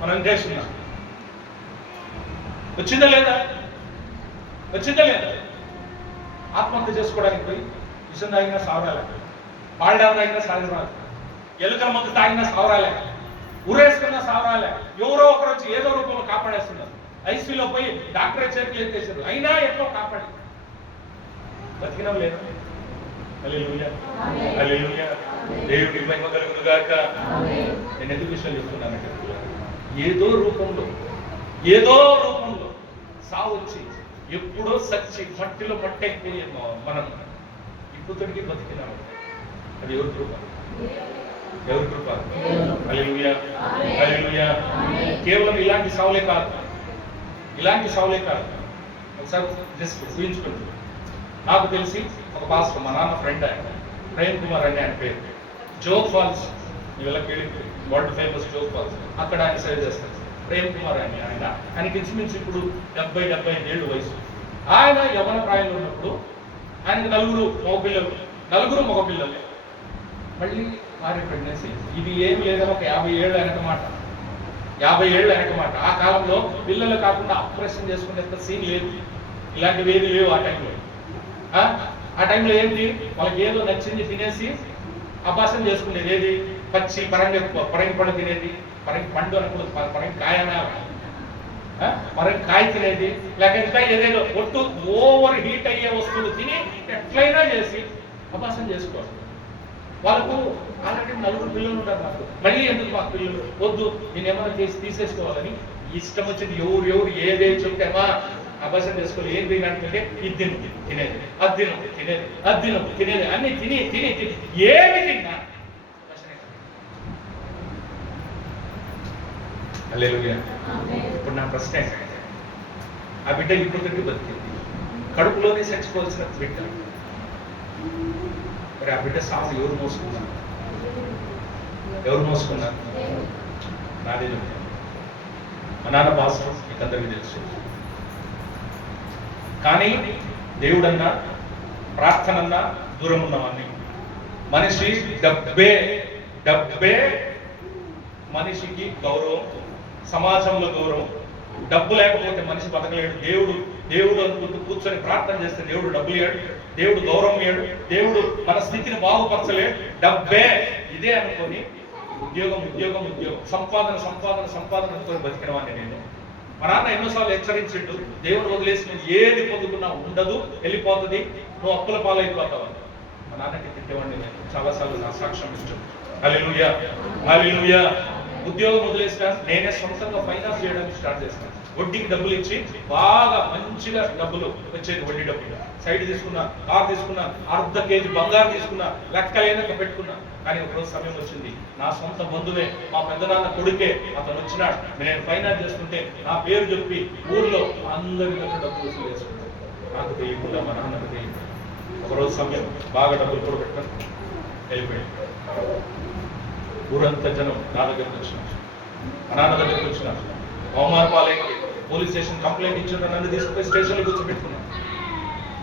మనం చేస్తున్నాం, వచ్చిందా లేదా? ఆత్మహత్య చేసుకోవడానికి పోయి విషం తాగినా సావరాలే, పాల్డాలు తాగినా సాగరాలి, ఎలుకల మందు తాగినా సావరాలే, ఊరేసుకున్నా సావరాలే. ఎవరో ఒకరు వచ్చి ఏదో రూపంలో కాపాడేస్తున్నారు. ఐసీలో పోయి డాక్టరే చేతులు ఎత్తేసారు, అయినా ఎట్లా కాపాడి బతికినాం లేదా? హల్లెలూయా, హల్లెలూయా. దేవుడికి మహిమ కలుగును గాక. నేను ఎందుకు విషయం చెప్తున్నానంటే, ఏదో రూపంలో సావు వచ్చి ఎప్పుడో సచ్చి మట్టిలో మట్టైపోయి మనం ఇప్పుతోడికి బతికినాము. అది ఎవరి కృప? హల్లెలూయా, హల్లెలూయా. కేవలం ఇలాంటి సావులే కాదు. ఒకసారి జస్ట్ ఊహించుకుంటుంది. నాకు తెలిసి ఒక పాస్టర్, మా నాన్న ఫ్రెండ్, ఆయన ప్రేమ్ కుమార్ అని ఆయన పేరు. జోగ్ ఫాల్స్, ఇవాళ కేಳಿದ್ರಿ, వరల్డ్ ఫేమస్ జోగ్ ఫాల్స్, అక్కడ ఆయన సేవ చేస్తారు. ప్రేమ్ కుమార్ అని ఆయనకి ఇంచుమించు ఇప్పుడు 70-75 ఏళ్ళు వయసు. ఆయన యవన ప్రాయంలో ఉన్నప్పుడు ఆయనకి 4 మగపిల్లలే. మళ్ళీ భార్య ప్రెగ్నెన్సీ. ఇది ఏమి లేదని ఒక 50 ఏళ్ళు వెనక మాట. ఆ కాలంలో పిల్లలు కాకుండా ఆపరేషన్ చేసుకునేంత సీన్ లేదు, ఇలాంటివి ఏది లేవు ఆ టైంలో. ఆ టైంలో ఏంటి, వాళ్ళకి ఏదో నచ్చింది తినేసి అభాసం చేసుకునేది. ఏది? పచ్చి పరంగి పండు తినేది, పరం పండు అనకూడదు, పరం కాయ అనాలి. పరం కాయ తినేది, లేక ఇంకా ఏదేదో ఒట్టు ఓవర్ హీట్ అయ్యే వస్తువులు తిని ఎట్లయినా చేసి అపాసం చేసుకోవాలి. వాళ్ళకు ఆల్రెడీ 4 పిల్లలు ఉంటారు. నాకు మళ్ళీ ఎందుకు మాకు పిల్లలు వద్దు, నేను ఏమైనా చేసి తీసేసుకోవాలని ఇష్టం వచ్చింది ఎవరు ఏదేది చెప్తేమా అభాసం చేసుకోవాలి. ఏం తినంటే ఇది తినేది, అది తినేది, అది తినేది, అన్ని తిని తిని తిని ఏమి తిన్నా హల్లెలూయా. ఇప్పుడు నా ప్రశ్న ఏంటంటే, ఆ బిడ్డ ఇప్పుడు బతికింది, కడుపులోనే చచ్చిపోవాల్సిన బిడ్డ, మరి ఆ బిడ్డ సాగు ఎవరు మోసుకున్నారు? ఎవరు మోసుకున్నారు? నాదే చెప్తాను. మా నాన్న పాస్టర్, మీకు అందరికీ తెలుసు. కానీ దేవుడన్నా ప్రార్థనన్నా దూరం ఉన్నవన్నీ. మనిషి డబ్బే మనిషికి గౌరవం, సమాజంలో గౌరవం. డబ్బు లేకపోతే మనిషి బతకలేడు. దేవుడు అనుకుంటూ కూర్చొని ప్రార్థన చేస్తే దేవుడు డబ్బులు ఇయ్యాడు, దేవుడు గౌరవం ఇయ్యాడు, దేవుడు మన స్థితిని బాగుపరచలేడు. డబ్బే ఇదే అనుకొని ఉద్యోగం సంపాదన అనుకొని బతికిన వాడిని నేను. మా నాన్న ఎన్నోసార్లు హెచ్చరించిండు, దేవుడు వదిలేసి నువ్వు ఏది పొందుకున్నా ఉండదు, వెళ్ళిపోతుంది, నువ్వు అప్పుల పాలైపోతావు. మా నాన్నకి తిట్టేవాడిని నేను చాలాసార్లు, నా సాక్ష్యం ఇష్టం. హల్లెలూయా, హల్లెలూయా. ఉద్యోగం వదిలేసిన నేనే సొంతంగా ఫైనాన్స్ చేయడానికి స్టార్ట్ చేస్తాను. వడ్డీకి డబ్బులు ఇచ్చి బాగా మంచిగా డబ్బులు వచ్చేది, వడ్డీ డబ్బులు. సైడ్ తీసుకున్నా, కార్ తీసుకున్నా, అర్ధ కేజీ బంగారు తీసుకున్నా, లెక్కలేనక పెట్టుకున్నా. కానీ ఒకరోజు సమయం వచ్చింది, నా సొంత బంధువే, మా పెద్దనాన్న కొడుకే అతను వచ్చినాడు. నేను ఫైనాన్స్ చేస్తుంటే నా పేరు చెప్పి ఊర్లో అందరి దగ్గర డబ్బులు వసూలు చేసుకుంటాను. నాకు తెలియకుండా మా నాన్నకు తెలియదు. ఒకరోజు సమయం బాగా డబ్బులు కూడా పెట్టాను, వెళ్ళిపోయాడు. ఊరంతా జనం నా దగ్గరకు వచ్చినారు, మా నాన్న దగ్గరకు వచ్చినారు. అవమానపాలైంది, పోలీస్ స్టేషన్ కంప్లైంట్ ఇచ్చిన నన్ను తీసుకుపోయి స్టేషన్లో కూర్చోబెట్టుకున్నాను.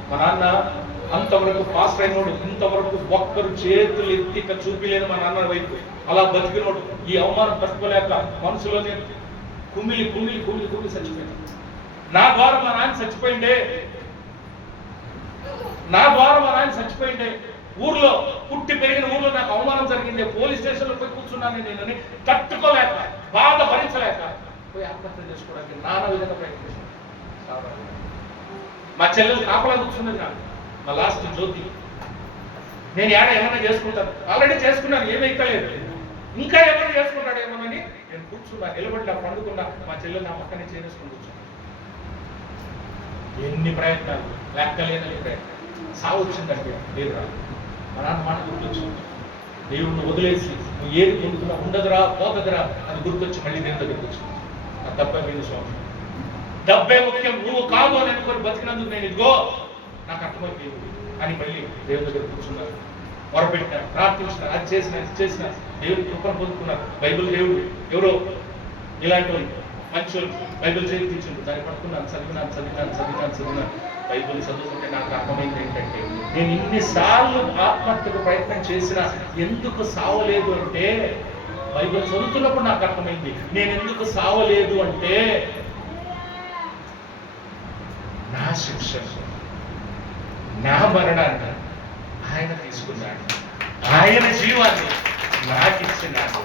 మా నాన్న అంతవరకు పాస్ అయినోడు, ఇంతవరకు ఒక్కరు చేతులు ఎత్తి చూపిలేని మా నాన్న వైపు అలా బతికినోడు. ఈ అవమానం తట్టుకోలేక మనసులోనే కుమిలి చచ్చిపోయాడు. నా ద్వారా మా నాన్న చచ్చిపోయిండే, ఊర్లో పుట్టి పెరిగిన ఊర్లో నాకు అవమానం జరిగింది, పోలీస్ స్టేషన్లో పోయి కూర్చున్నాను నేను. తట్టుకోలేక, బాధ భరించలేక పోయి ఆత్మహత్య చేసుకోవడానికి నానా విధంగా ప్రయత్నించాను. మా చెల్లెలు కాపలా కూర్చున్నది నాకు, మా లాస్ట్ జ్యోతి. నేను ఏమైనా చేసుకుంటాను, ఆల్రెడీ చేసుకున్నాను, ఏమైతలేదు, ఇంకా ఏమైనా చేసుకుంటాడేమోనని నేను కూర్చున్నా, నిలబడి పండుకున్నా. మా చెల్లెలు నా పక్కనే చేసుకుని కూర్చున్నాను. ఎన్ని ప్రయత్నాలు, లెక్కలేని ప్రయత్నాలు. సాగు వచ్చిందంటే లేదు రాదు. మా నాన్న మాట గుర్తొచ్చింది, దేవుడిని వదిలేసి నువ్వు ఏది పొందుకున్నా ఉండదురా, పోతదిరా అని గుర్తొచ్చి మళ్ళీ దేవుని దగ్గరికి వచ్చింది. నా తప్పే మీద స్వామి, డబ్బే ముఖ్యం, నువ్వు కాదు అని అనుకొని బతికినందుకు నేను ఇదిగో నాకు అర్థమైపోయింది అని మళ్ళీ దేవుని దగ్గర కూర్చున్నారు, మొరపెట్టినా, ప్రార్థించిన, అది చేసిన దేవుని కృపను పొందుకున్నారు. బైబిల్ దేవుడు ఎవరో ఇలాంటి మంచి బైబిల్ చేయించిండు, దాన్ని పట్టుకున్నాను, చదివినాను. బైబిల్ చదువుకుంటే నాకు అర్థమైంది ఏంటంటే, నేను ఇన్నిసార్లు ఆత్మహత్యకు ప్రయత్నం చేసినా ఎందుకు సావలేదు అంటే, బైబిల్ చదువుతున్నప్పుడు నాకు అర్థమైంది నేను ఎందుకు సావలేదు అంటే, నా శిక్ష, నా మరణాన్ని ఆయన తీసుకున్నాడు, ఆయన జీవాన్ని నాకు ఇచ్చినాడు.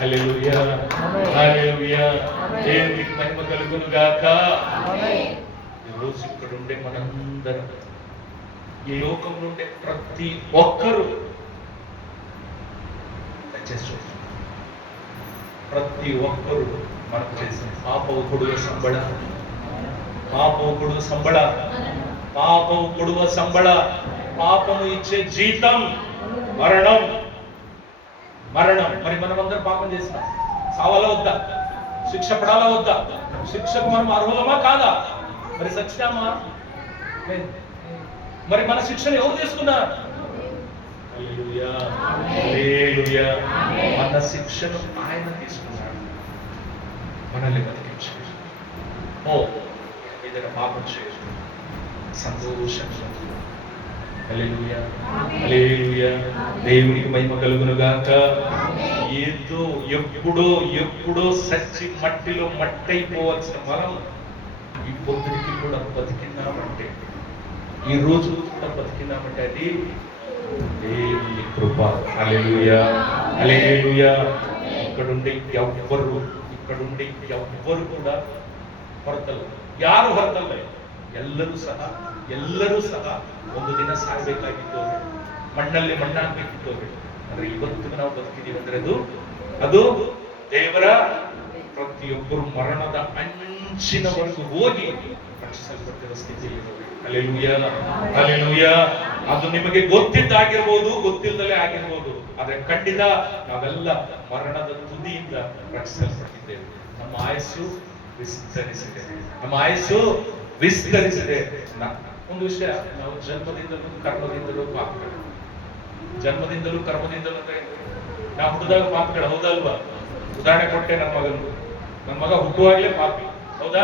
హల్లెలూయా, హల్లెలూయా. దేవునికి మహిమ కలుగును గాక. ఈరోజు ఇక్కడ ఉండే మనందరం, ఈ లోకంలో ఉండే ప్రతి ఒక్కరూ ప్రతి ఒక్కరూ మనకు చేసిన పాపవు కొడువ సంబళ, పాపము ఇచ్చే జీతం మరణం. మరి మనమందరం పాపం చేసినాం, సావాలా వద్దా? శిక్ష పడాలా వద్దా? శిక్షకు మనం అర్హులమా కాదా? మరి సచ్చినామా? మరి మన శిక్షను ఎవరు తీసుకున్నారు? హల్లెలూయా, హల్లెలూయా. మన శిక్షను ఆయన తీసుకున్నాడు, మనల్ని బతికించాడు. ఏదైనా పాపం చేయదు, సంతోషంగా. హల్లెలూయా, హల్లెలూయా. దేవునికి మహిమ కలుగును గాక. ఏదో ఎప్పుడో సచ్చి మట్టిలో మట్టయిపోవాల్సిన మనం ఈ పొద్దుడికి కూడా బతికినామంటే, ఈ రోజు కూడా బతికినామంటే అది దేవుని కృప. హల్లెలూయా, హల్లెలూయా. ಇಕ್ಕಡುಂಡಿ ಎವ್ವರು ಕೂಡ ಹೊರತಲ್ಲ. ಯಾರು ಹೊರತಲ್ಲ, ಎಲ್ಲರೂ ಸಹ ಒಂದು ದಿನ ಸಾಯ್ಬೇಕಾಗಿದ್ದವ್ರೆ, ಮಣ್ಣಲ್ಲಿ ಮಣ್ಣಾಗ್ಬೇಕಿದ್ದವ್ರೆ. ಆದ್ರೆ ಇವತ್ತು ನಾವು ಬದುಕಿದೀವಿ ಅಂದ್ರೆ ಅದು ದೇವರ ಪ್ರತಿಯೊಬ್ಬರು ಮರಣದ ಅಂಚಿನವರೆಗೂ ಹೋಗಿ ರಕ್ಷಿಸಲ್ಪಟ್ಟಿರುವ ಸ್ಥಿತಿಯಲ್ಲಿ. ಹಲ್ಲೆಲೂಯ. ಅದು ನಿಮಗೆ ಗೊತ್ತಿದ್ದಾಗಿರ್ಬೋದು, ಗೊತ್ತಿಲ್ಲದಲೇ ಆಗಿರ್ಬೋದು, ಆದ್ರೆ ಖಂಡಿತ ನಾವೆಲ್ಲ ಮರಣದ ತುದಿಯಿಂದ ರಕ್ಷಿಸಲ್ಪಟ್ಟಿದ್ದೇವೆ. ನಮ್ಮ ಆಯಸ್ಸು ವಿಸ್ತರಿಸಿದೆ. ಒಂದು ವಿಷಯ, ನಾವು ಜನ್ಮದಿಂದಲೂ ಕರ್ಮದಿಂದಲೂ ಪಾಪಗಳು, ಅಂದ್ರೆ ನಾವು ಹುಟ್ಟಿದಾಗ ಪಾಪಗಳು, ಹೌದಲ್ವಾ? ಉದಾಹರಣೆ ಕೊಟ್ಟೆ, ನನ್ನ ಮಗ ಹುಟ್ಟುವಾಗ್ಲೇ ಪಾಪಿ, ಹೌದಾ?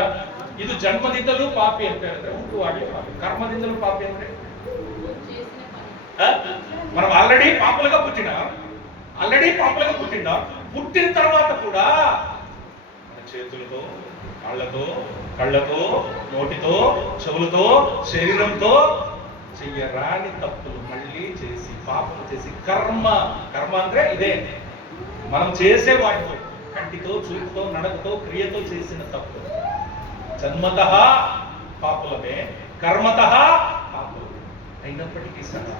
ಇದು ಜನ್ಮದಿಂದಲೂ ಪಾಪಿ ಅಂತ ಹೇಳಿದ್ರೆ ಹುಟ್ಟುವಾಗ್ಲೇ ಪಾಪಿ. ಕರ್ಮದಿಂದಲೂ ಪಾಪಿ ಅಂದ್ರೆ మనం ఆల్రెడీ పాపలుగా పుట్టిన పుట్టిన తర్వాత కూడా మన చేతులతో, కాళ్ళతో, కళ్ళతో, నోటితో, చెవులతో, శరీరంతో చెయ్యరాని తప్పులు మళ్ళీ చేసి, పాపం చేసి, కర్మ అంటే ఇదే, మనం చేసే వాటితో, కంటితో, చూపుతో, నడకతో, క్రియతో చేసిన తప్పు. జన్మతః పాపులమే, కర్మతః పాపులమే. అయినప్పటికీ సహా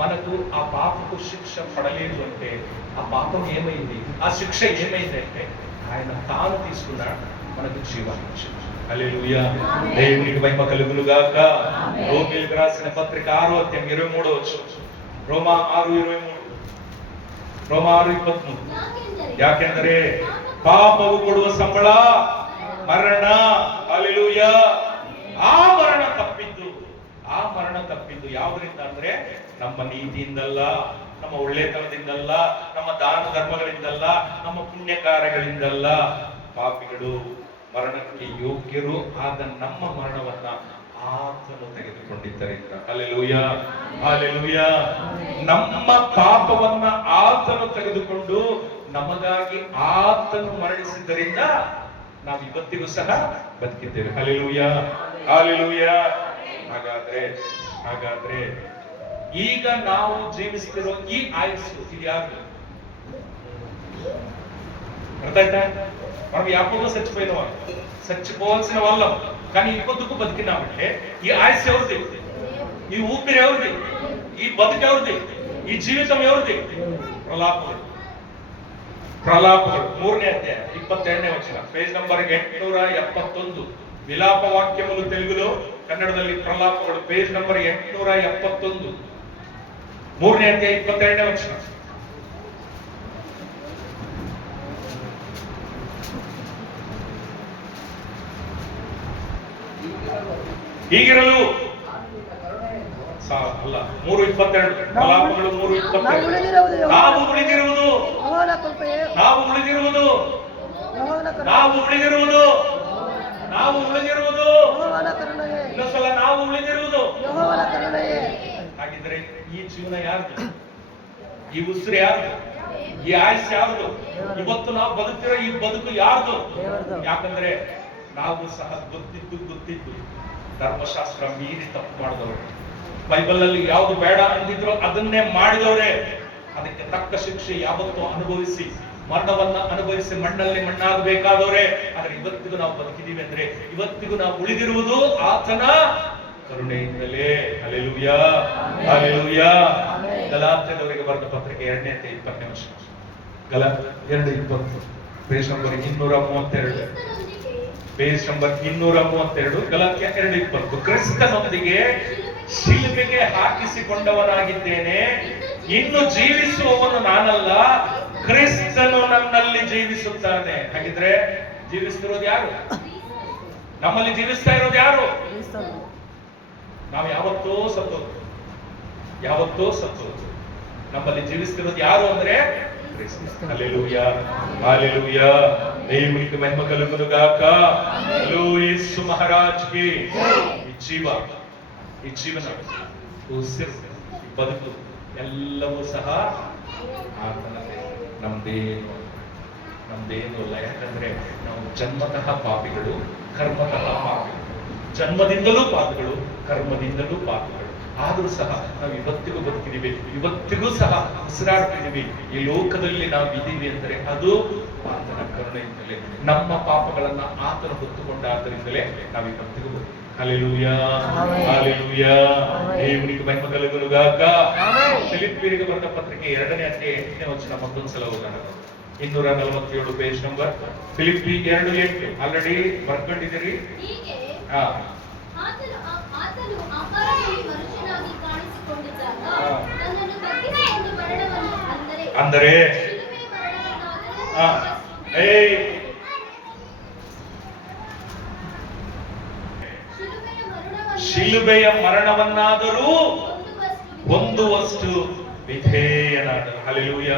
మనకు ఆ పాపకు శిక్ష పడలేదు అంటే ఆ పాపం ఏమైంది, ఆ శిక్ష ఏమైంది అంటే ఆయన తాను తీసుకున్నాడు మనకు జీవాన్ని. హల్లెలూయా. దేవునికి మహిమ కలుగును గాక. రోమీయులకు రాసిన పత్రిక 6వ అధ్యాయం 23వ వచనం. రోమా 6:23. ಯಾಕೆಂದರೆ ಪಾಪವು ಕೊಡುವ ಸಂಬಳ ಮರಣ. ಹಲ್ಲೆಲೂಯಾ. ಆ ಮರಣ ತಪ್ಪಿದ್ದು ಯಾವುದರಿಂದ ಅಂದ್ರೆ ನಮ್ಮ ನೀತಿಯಿಂದಲ್ಲ, ನಮ್ಮ ಒಳ್ಳೆತನದಿಂದಲ್ಲ, ನಮ್ಮ ದಾನ ಧರ್ಮಗಳಿಂದಲ್ಲ, ನಮ್ಮ ಪುಣ್ಯ ಕಾರ್ಯಗಳಿಂದಲ್ಲ. ಪಾಪಿಗಳು ಮರಣಕ್ಕೆ ಯೋಗ್ಯರು ಆದ ನಮ್ಮ ಮರಣವನ್ನ ಆತನು ತೆಗೆದುಕೊಂಡಿದ್ದರಿಂದ. ಹಲ್ಲೆಲೂಯಾ. ನಮ್ಮ ಪಾಪವನ್ನ ಆತನು ತೆಗೆದುಕೊಂಡು ನಮಗಾಗಿ ಆತನು ಮರಣಿಸಿದ್ದರಿಂದ ನಾವು ಇವತ್ತಿಗೂ ಸಹ ಬದುಕಿದ್ದೇವೆ. ಹಲ್ಲೆಲೂಯಾ. ಹಾಗಾದ್ರೆ ಈಗ ನಾವು ಜೀವಿಸ್ತಿರೋ ಈ ಆಯುಸ್ಸು ఇది ಯಾರು? అర్థమైందా? మనం ఎప్పుడో చచ్చిపోవాల్సిన వాళ్ళం, కానీ ఇప్పటికు బతికినామంటే ఈ ఆయుస్సు ఎవరిది? ఈ ఊపిరి ఎవరిది? ఈ బతుకు ఎవరిది? ఈ జీవితం ఎవరిది? ప్రలాపకుడు 3ನೇ ಅಧ್ಯಾಯ 22ನೇ ವಚನ, ಪೇಜ್ ನಂಬರ್ 871. ವಿಲಾಪ ವಾಕ್ಯములు తెలుగులో, ಕನ್ನಡದಲ್ಲಿ ಪ್ರಲಾಪಗಳು, ಪೇಜ್ ನಂಬರ್ 871, 3ನೇ ಅಧ್ಯಾಯ 22ನೇ ವಚನ. ಹೀಗಿರಲು ಅಲ್ಲ, 3:22 ಪ್ರಲಾಪಗಳು 3:22. ನಾವು ಉಳಿದಿರುವುದು ಇನ್ನೊಂದ್ಸಲ ನಾವು ಉಳಿದಿರುವುದು. ಹಾಗಿದ್ರೆ ಈ ಜೀವನ ಯಾರ್ದು? ಈ ಉಸಿರು ಯಾರ್ದು? ಈ ಆಯುಷ್ ಯಾರ್ದು? ಇವತ್ತು ನಾವು ಬದುಕ್ತಿರೋ ಈ ಬದುಕು ಯಾರ್ದು? ಯಾಕಂದ್ರೆ ನಾವು ಸಹ ಗೊತ್ತಿದ್ದು ಧರ್ಮಶಾಸ್ತ್ರ ಮೀರಿ ತಪ್ಪು ಮಾಡಿದವರು, ಬೈಬಲ್ ಅಲ್ಲಿ ಯಾವ್ದು ಬೇಡ ಅಂದಿದ್ರು ಅದನ್ನೇ ಮಾಡಿದವರೇ. ಅದಕ್ಕೆ ತಕ್ಕ ಶಿಕ್ಷೆ ಯಾವತ್ತೂ ಅನುಭವಿಸಿ, ಮರಣವನ್ನ ಅನುಭವಿಸಿ ಮಣ್ಣಲ್ಲಿ ಮಣ್ಣಾಗಬೇಕಾದವರೇ. ಆದ್ರೆ ಇವತ್ತಿಗೂ ನಾವು ಬದುಕಿದೀವಿ ಅಂದ್ರೆ, ಇವತ್ತಿಗೂ ನಾವು ಉಳಿದಿರುವುದು ಆತನ ಕರುಣೆಯಿಂದಲೇ. ಹಲ್ಲೆಲೂಯಾ. ಗಲಾತ್ಯದವರಿಗೆ ಬರೆದ ಪತ್ರಿಕೆ 2ನೇ ಅಧ್ಯಾಯ 20ನೇ ವಚನ. Galatia 2:20, page number 232. Page number 232, Galatia 2:20. ಕ್ರಿಸ್ತನೊಂದಿಗೆ ಶಿಲುಬೆಗೆ ಹಾಕಿಸಿಕೊಂಡವನಾಗಿದ್ದೇನೆ, ಇನ್ನು ಜೀವಿಸುವವನು ನಾನಲ್ಲ, ಕ್ರಿಸ್ತನು ನನ್ನಲ್ಲಿ ಜೀವಿಸುತ್ತಾನೆ. ಹಾಗಿದ್ರೆ ಜೀವಿಸ್ತಿರೋದು ಯಾರು? ನಮ್ಮಲ್ಲಿ ಜೀವಿಸ್ತಾ ಇರೋದು ಯಾರು? ನಾವು ಯಾವತ್ತೋ ಸತ್ತೋದು. ನಮ್ಮಲ್ಲಿ ಜೀವಿಸ್ತಿರೋದು ಯಾರು ಅಂದ್ರೆ ಕ್ರಿಸ್ತ. ಹಲ್ಲೆಲೂಯಾ. దేవునికి మహిమ కలుగును గాక. యేసు మహారాజ్ కి. ಈ ಜೀವನ, ಉಸಿರು, ಬದುಕು ಎಲ್ಲವೂ ಸಹ ಆತನದೇ, ನಮ್ದೇನು ಅಲ್ಲ. ಯಾಕಂದ್ರೆ ನಾವು ಜನ್ಮತಃ ಪಾಪಿಗಳು, ಕರ್ಮತಃ ಪಾಪಿಗಳು. ಜನ್ಮದಿಂದಲೂ ಪಾಪಿಗಳು, ಕರ್ಮದಿಂದಲೂ ಪಾಪಿಗಳು. ಆದರೂ ಸಹ ನಾವು ಇವತ್ತಿಗೂ ಬದುಕಿದೀವಿ, ಇವತ್ತಿಗೂ ಸಹ ಉಸಿರಾಡ್ತಿದೀವಿ, ಈ ಲೋಕದಲ್ಲಿ ನಾವು ಇದ್ದೀವಿ ಅಂದರೆ ಅದು ಆತನ ಕರುಣೆಯಿಂದಲೇ, ನಮ್ಮ ಪಾಪಗಳನ್ನ ಆತನ ಹೊತ್ತುಕೊಂಡಾದ್ದರಿಂದಲೇ ನಾವು ಇವತ್ತಿಗೂ ಬದುಕಿದ್ದೀವಿ. ಹಲ್ಲೆಲೂಯಾ, ಹಲ್ಲೆಲೂಯಾ, ದೇವರಿಗೆ ಮಹಿಮೆ ಕಲುಗುನುಗಾಕ. ಫಿಲಿಪ್ಪಿಯರಿಗೆ ಬರೆದ ಪತ್ರಿಕೆ 2ನೇ ಅಧ್ಯಾಯ 8ನೇ ವಚನ ಮತ್ತೊಂದ್ಸಲ ಓದೋಣ. 247 ಪೇಜ್ ನಂಬರ್, ಫಿಲಿಪ್ಪಿ 2:8. ಆಲ್ರೆಡಿ ಬರ್ಕೊಂಡಿದ್ದೀರಿ. ಹೀಗೆ ಹಾ, ಆತನು ಆಕಾರದಲ್ಲಿ ಮನುಷ್ಯನಾಗಿ ಕಾಣಿಸಿಕೊಂಡಿದ್ದಾಗ ತನ್ನನ್ನು ತಗ್ಗಿಸಿಕೊಂಡು ಮರಣವನ್ನು ಅಂದರೆ ಶಿಲುಬೆಯ ಮರಣವನ್ನಾದರೂ ಹಾ, ಏಯ್ ಶಿಲುಬೆಯ ಮರಣವನ್ನಾದರೂ ಹೊಂದುವಷ್ಟು ವಿಧೇಯನಾದನು. Hallelujah,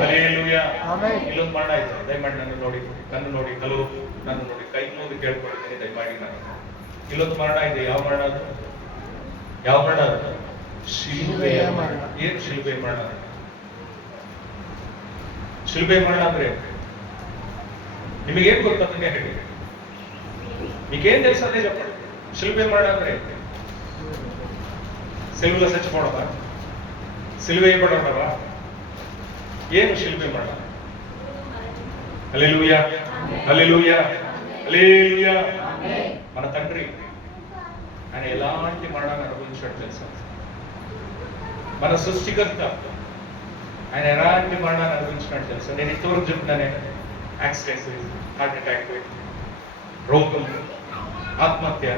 hallelujah. ಇಲ್ಲೊಂದು ಮರಣ ಆಯ್ತು. ದಯಮಾಡಿ ನನ್ನ ನೋಡಿ, ಕಣ್ಣು ನೋಡಿ, ನನ್ನ ನೋಡಿ, ಕೈ ಮುಗಿದು ಕೇಳ್ಕೊಳ್ತೀನಿ ದಯಮಾಡಿ ನಾನು. ಇಲ್ಲೊಂದು ಮರಣ ಇದೆ. ಯಾವ ಮರಣ ಅದು? ಯಾವ ಮರಣ ಅದು? ಶಿಲುಬೆಯ ಮರಣ. ಏನ್ ಶಿಲುಬೆಯ ಮರಣ? ಶಿಲುಬೆಯ ಮರಣ ಅಂದ್ರೆ ನಿಮಗೇನ್ ಗೊತ್ತಂದ್ರೆ ಹೇಳಿ, ಈಗೇನ್ ದೇಶ ಸಂದೇಶ ಪಡ ಶಿಲುಬೆ ಮರಣ ಅಂದ್ರೆ ಸಿಲುಬೆ ಸಚ್ಚ ಮಾಡೋದ, ಸಿಲುಬೆ ಪಡೋಣವ, ಏನು ಶಿಲುಬೆ ಮರಣ? హల్లెలూయా, హల్లెలూయా, హల్లెలూయా. మన తండ్రి ఆయన ఎలాంటి మరణాన్ని అనుభవించాడు తెలుసా? మన సృష్టికర్త ఆయన ఎలాంటి మరణాన్ని అనుభవించినాడు తెలుసా? నేను ఇంతవరకు చెప్తున్నానే, యాక్సిడెంట్, హార్ట్ అటాక్, రోగం, ఆత్మహత్య,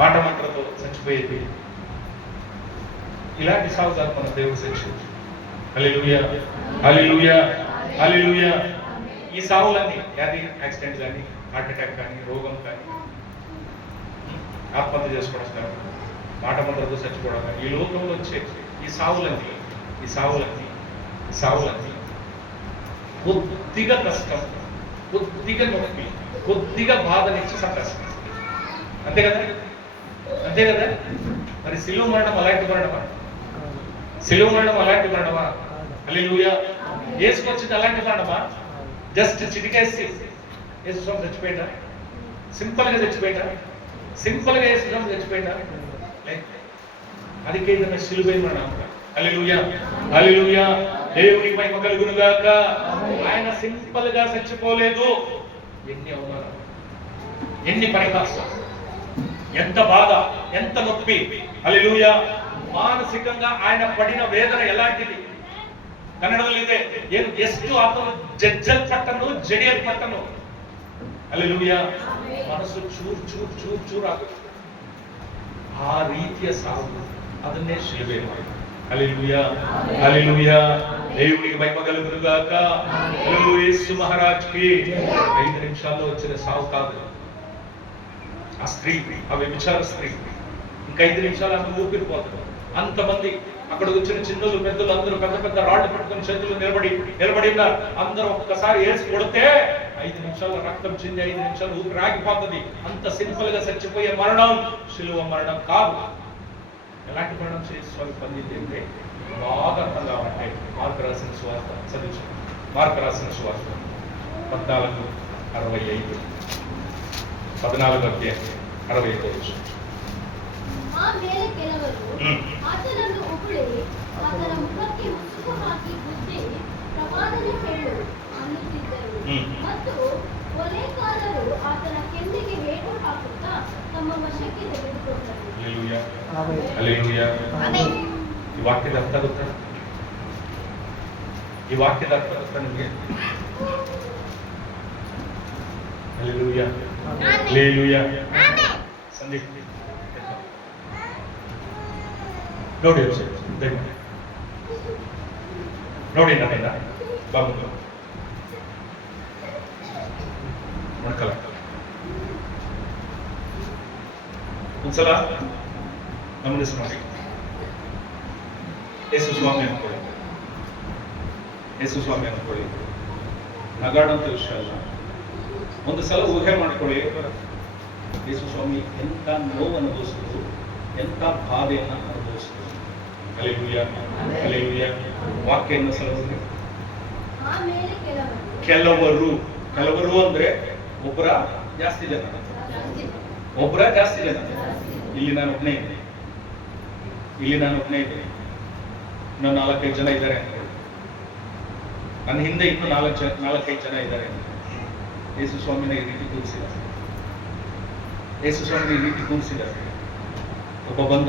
మాట మంటలతో చచ్చిపోయేది, ఇలాంటి సాగు కాదు మన దేవుడు శిక్షించు. హల్లెలూయా, హల్లెలూయా, హల్లెలూయా. ఈ సావులన్నీ వ్యాధి, యాక్సిడెంట్ కానీ, హార్ట్ అటాక్ కానీ, రోగం కానీ, ఆత్మహత్య చేసుకోవడం కానీ, మాట మంటలతో చచ్చిపోవడం కానీ, ఈ లోకంలో వచ్చే ఈ సావులన్నీ కొద్దిగా కష్టం, కొద్దిగా నొప్పి, కొద్దిగా బాధనిచ్చి సంకష్టం. అంతే కదా, అంతే కదా. మరి సిలువ మరణం అలాంటి మరణమా? సిలువ మరణం అలాంటి మరణమా? హల్లెలూయా. యేసుకు వచ్చింది అలాంటి మరణమా? జస్ట్ చిటికేసి యేసు స్వామి చచ్చిపోయిందా? సింపుల్ గా చచ్చిపోయిందా? సింపుల్ గా యేసు స్వామి చచ్చిపోయిందా? ಅದಕ್ಕೆ ಇದನ್ನ ಶಿಲುಬೆ ಮರಣ. హల్లెలూయా, హల్లెలూయా. దేవునికి మహిమ కలుగును గాక. ఆయన సింపుల్ గా చచ్చిపోలేదు. ఎన్ని అవమానాలు, ఎన్ని పరిహాసాలు, ఎంత బాధ, ఎంత నొప్పి. హల్లెలూయా. ಮಾನಸಿಕಂగా ఆయన ಪಡಿನ ವೇದನೆ ಎಲಾಂಟಿದೆ ಕನ್ನಡದಲ್ಲಿ ಇದೆ. ಏನು ಎಷ್ಟು ಆತನು ಜಜ್ಜಲ್ಪಟ್ಟನು, ಜಡಿಯಲ್ಪಟ್ಟನು. ಹಲ್ಲೆಲೂಯಾ. ಮನಸ್ಸು ಚೂರ್ ಆಗುತ್ತೆ. ಆ ರೀತಿಯ ಸಾವು, ಅದನ್ನೇ ಶಿಲುಬೆ ಮಾಡಿ. హల్లెలూయా, హల్లెలూయా. దేవునికి మహిమ కలుగును గాక. హల్లెలూయా. యేసు మహారాజ్ కి 5 నిమిషాల్లో వచ్చిన సావు కాదు ఆ స్త్రీ, ఆ వ్యభిచార స్త్రీ. ఇంకా 5 నిమిషాలు ఆమె ఊపిరిపోతుంది. అంతమంది అక్కడ వచ్చిన చిన్నలు పెద్దలు అందరూ పెద్ద పెద్ద రాళ్ళు పట్టుకుని చేతులు నిలబడి ఉన్నారు. అందరూ ఒక్కసారి వేసి కొడితే 5 నిమిషాల్లో రక్తం చింది, 5 నిమిషాలు ఊపిరి ఆగిపోతుంది. అంత సింపుల్ గా చచ్చిపోయే మరణం శిలువ మరణం కాదు. ఎలాంటి మరణం చేసి పొందింది అంటే బాగా అర్థం కావాలంటే మార్కు రాసిన సువార్త చదివి. మార్కు రాసిన సువార్త 14:65, 14:65. ಆಮೇಲೆ ಕೆಲವರು ಆತನನ್ನು ಉಗುಳಿ ಆತನ ಮುಖಕ್ಕೆ ಮುಸುಕು ಹಾಕಿ ಗುದ್ದಿ ಪ್ರವಾದನೆ ಹೇಳು ಅನ್ನುತ್ತಿದ್ದರು. ಮತ್ತು ಕೊಲೆಗಾರರು ಆತನ ಕೆನ್ನೆಗೆ ಏಟು ಹಾಕುತ್ತಾ ತಮ್ಮ ವಶಕ್ಕೆ ತೆಗೆದುಕೊಂಡರು. హల్లెలూయా, హల్లెలూయా. ಈ ವಾಕ್ಯದ ಅರ್ಥ ಗೊತ್ತಾ? ಈ ವಾಕ್ಯದ ಅರ್ಥ ಗೊತ್ತಾ ನಿಮಗೆ? హల్లెలూయా, హల్లెలూయా. ಸಂದೀಪ್ ನೋಡಿ ನೋಡಿ ನನ್ನಿಂದ ಬಾಬು ಮೊಣಕಲ ಒಂದ್ಸಲ ಗಮನಿಸಿ ನೋಡಿ. ಯೇಸು ಸ್ವಾಮಿ ಅನ್ಕೊಳ್ಳಿ, ಯೇಸು ಸ್ವಾಮಿ ಅನ್ಕೊಳ್ಳಿ. ನಗಾಡಂತ ವಿಷಯ ಅಲ್ಲ. ಒಂದು ಸಲ ಊಹೆ ಮಾಡ್ಕೊಳ್ಳಿ, ಯೇಸು ಸ್ವಾಮಿ ಎಂತ ನೋವು ಅನುಭವಿಸಿದ್ರು, ಎಂತ ಬಾಧೆಯನ್ನ ಅನುಭವಿಸಿದ್ರು. Hallelujah, hallelujah. ವಾಕ್ಯ ಇನ್ನೊಂದು ಸಲ ಓದಿ. ಆಮೇಲೆ ಕೆಲವರು ಅಂದ್ರೆ ಒಬ್ಬರ ಜಾಸ್ತಿ ಜನ, ಇಲ್ಲಿ ನಾನು ಒಬ್ಬನೇ ಇದ್ದೀನಿ. ಇಲ್ಲಿ ನಾನು ಒಬ್ಬನೇ ಇದ್ದೀನಿ, ಇನ್ನೂ 4-5 ಜನ ಇದ್ದಾರೆ ಅನ್ಕೊಳ್ಳಿ. ನನ್ನ ಹಿಂದೆ ಇನ್ನೂ 4-5 ಜನ ಇದ್ದಾರೆ. ಯೇಸು ಸ್ವಾಮಿನ ಈ ರೀತಿ ಕೂರಿಸಿದ್ದಾರೆ. ಯೇಸು ಸ್ವಾಮಿನ ಈ ರೀತಿ ಕೂರಿಸಿದ್ದಾರೆ. ಒಬ್ಬ ಬಂದ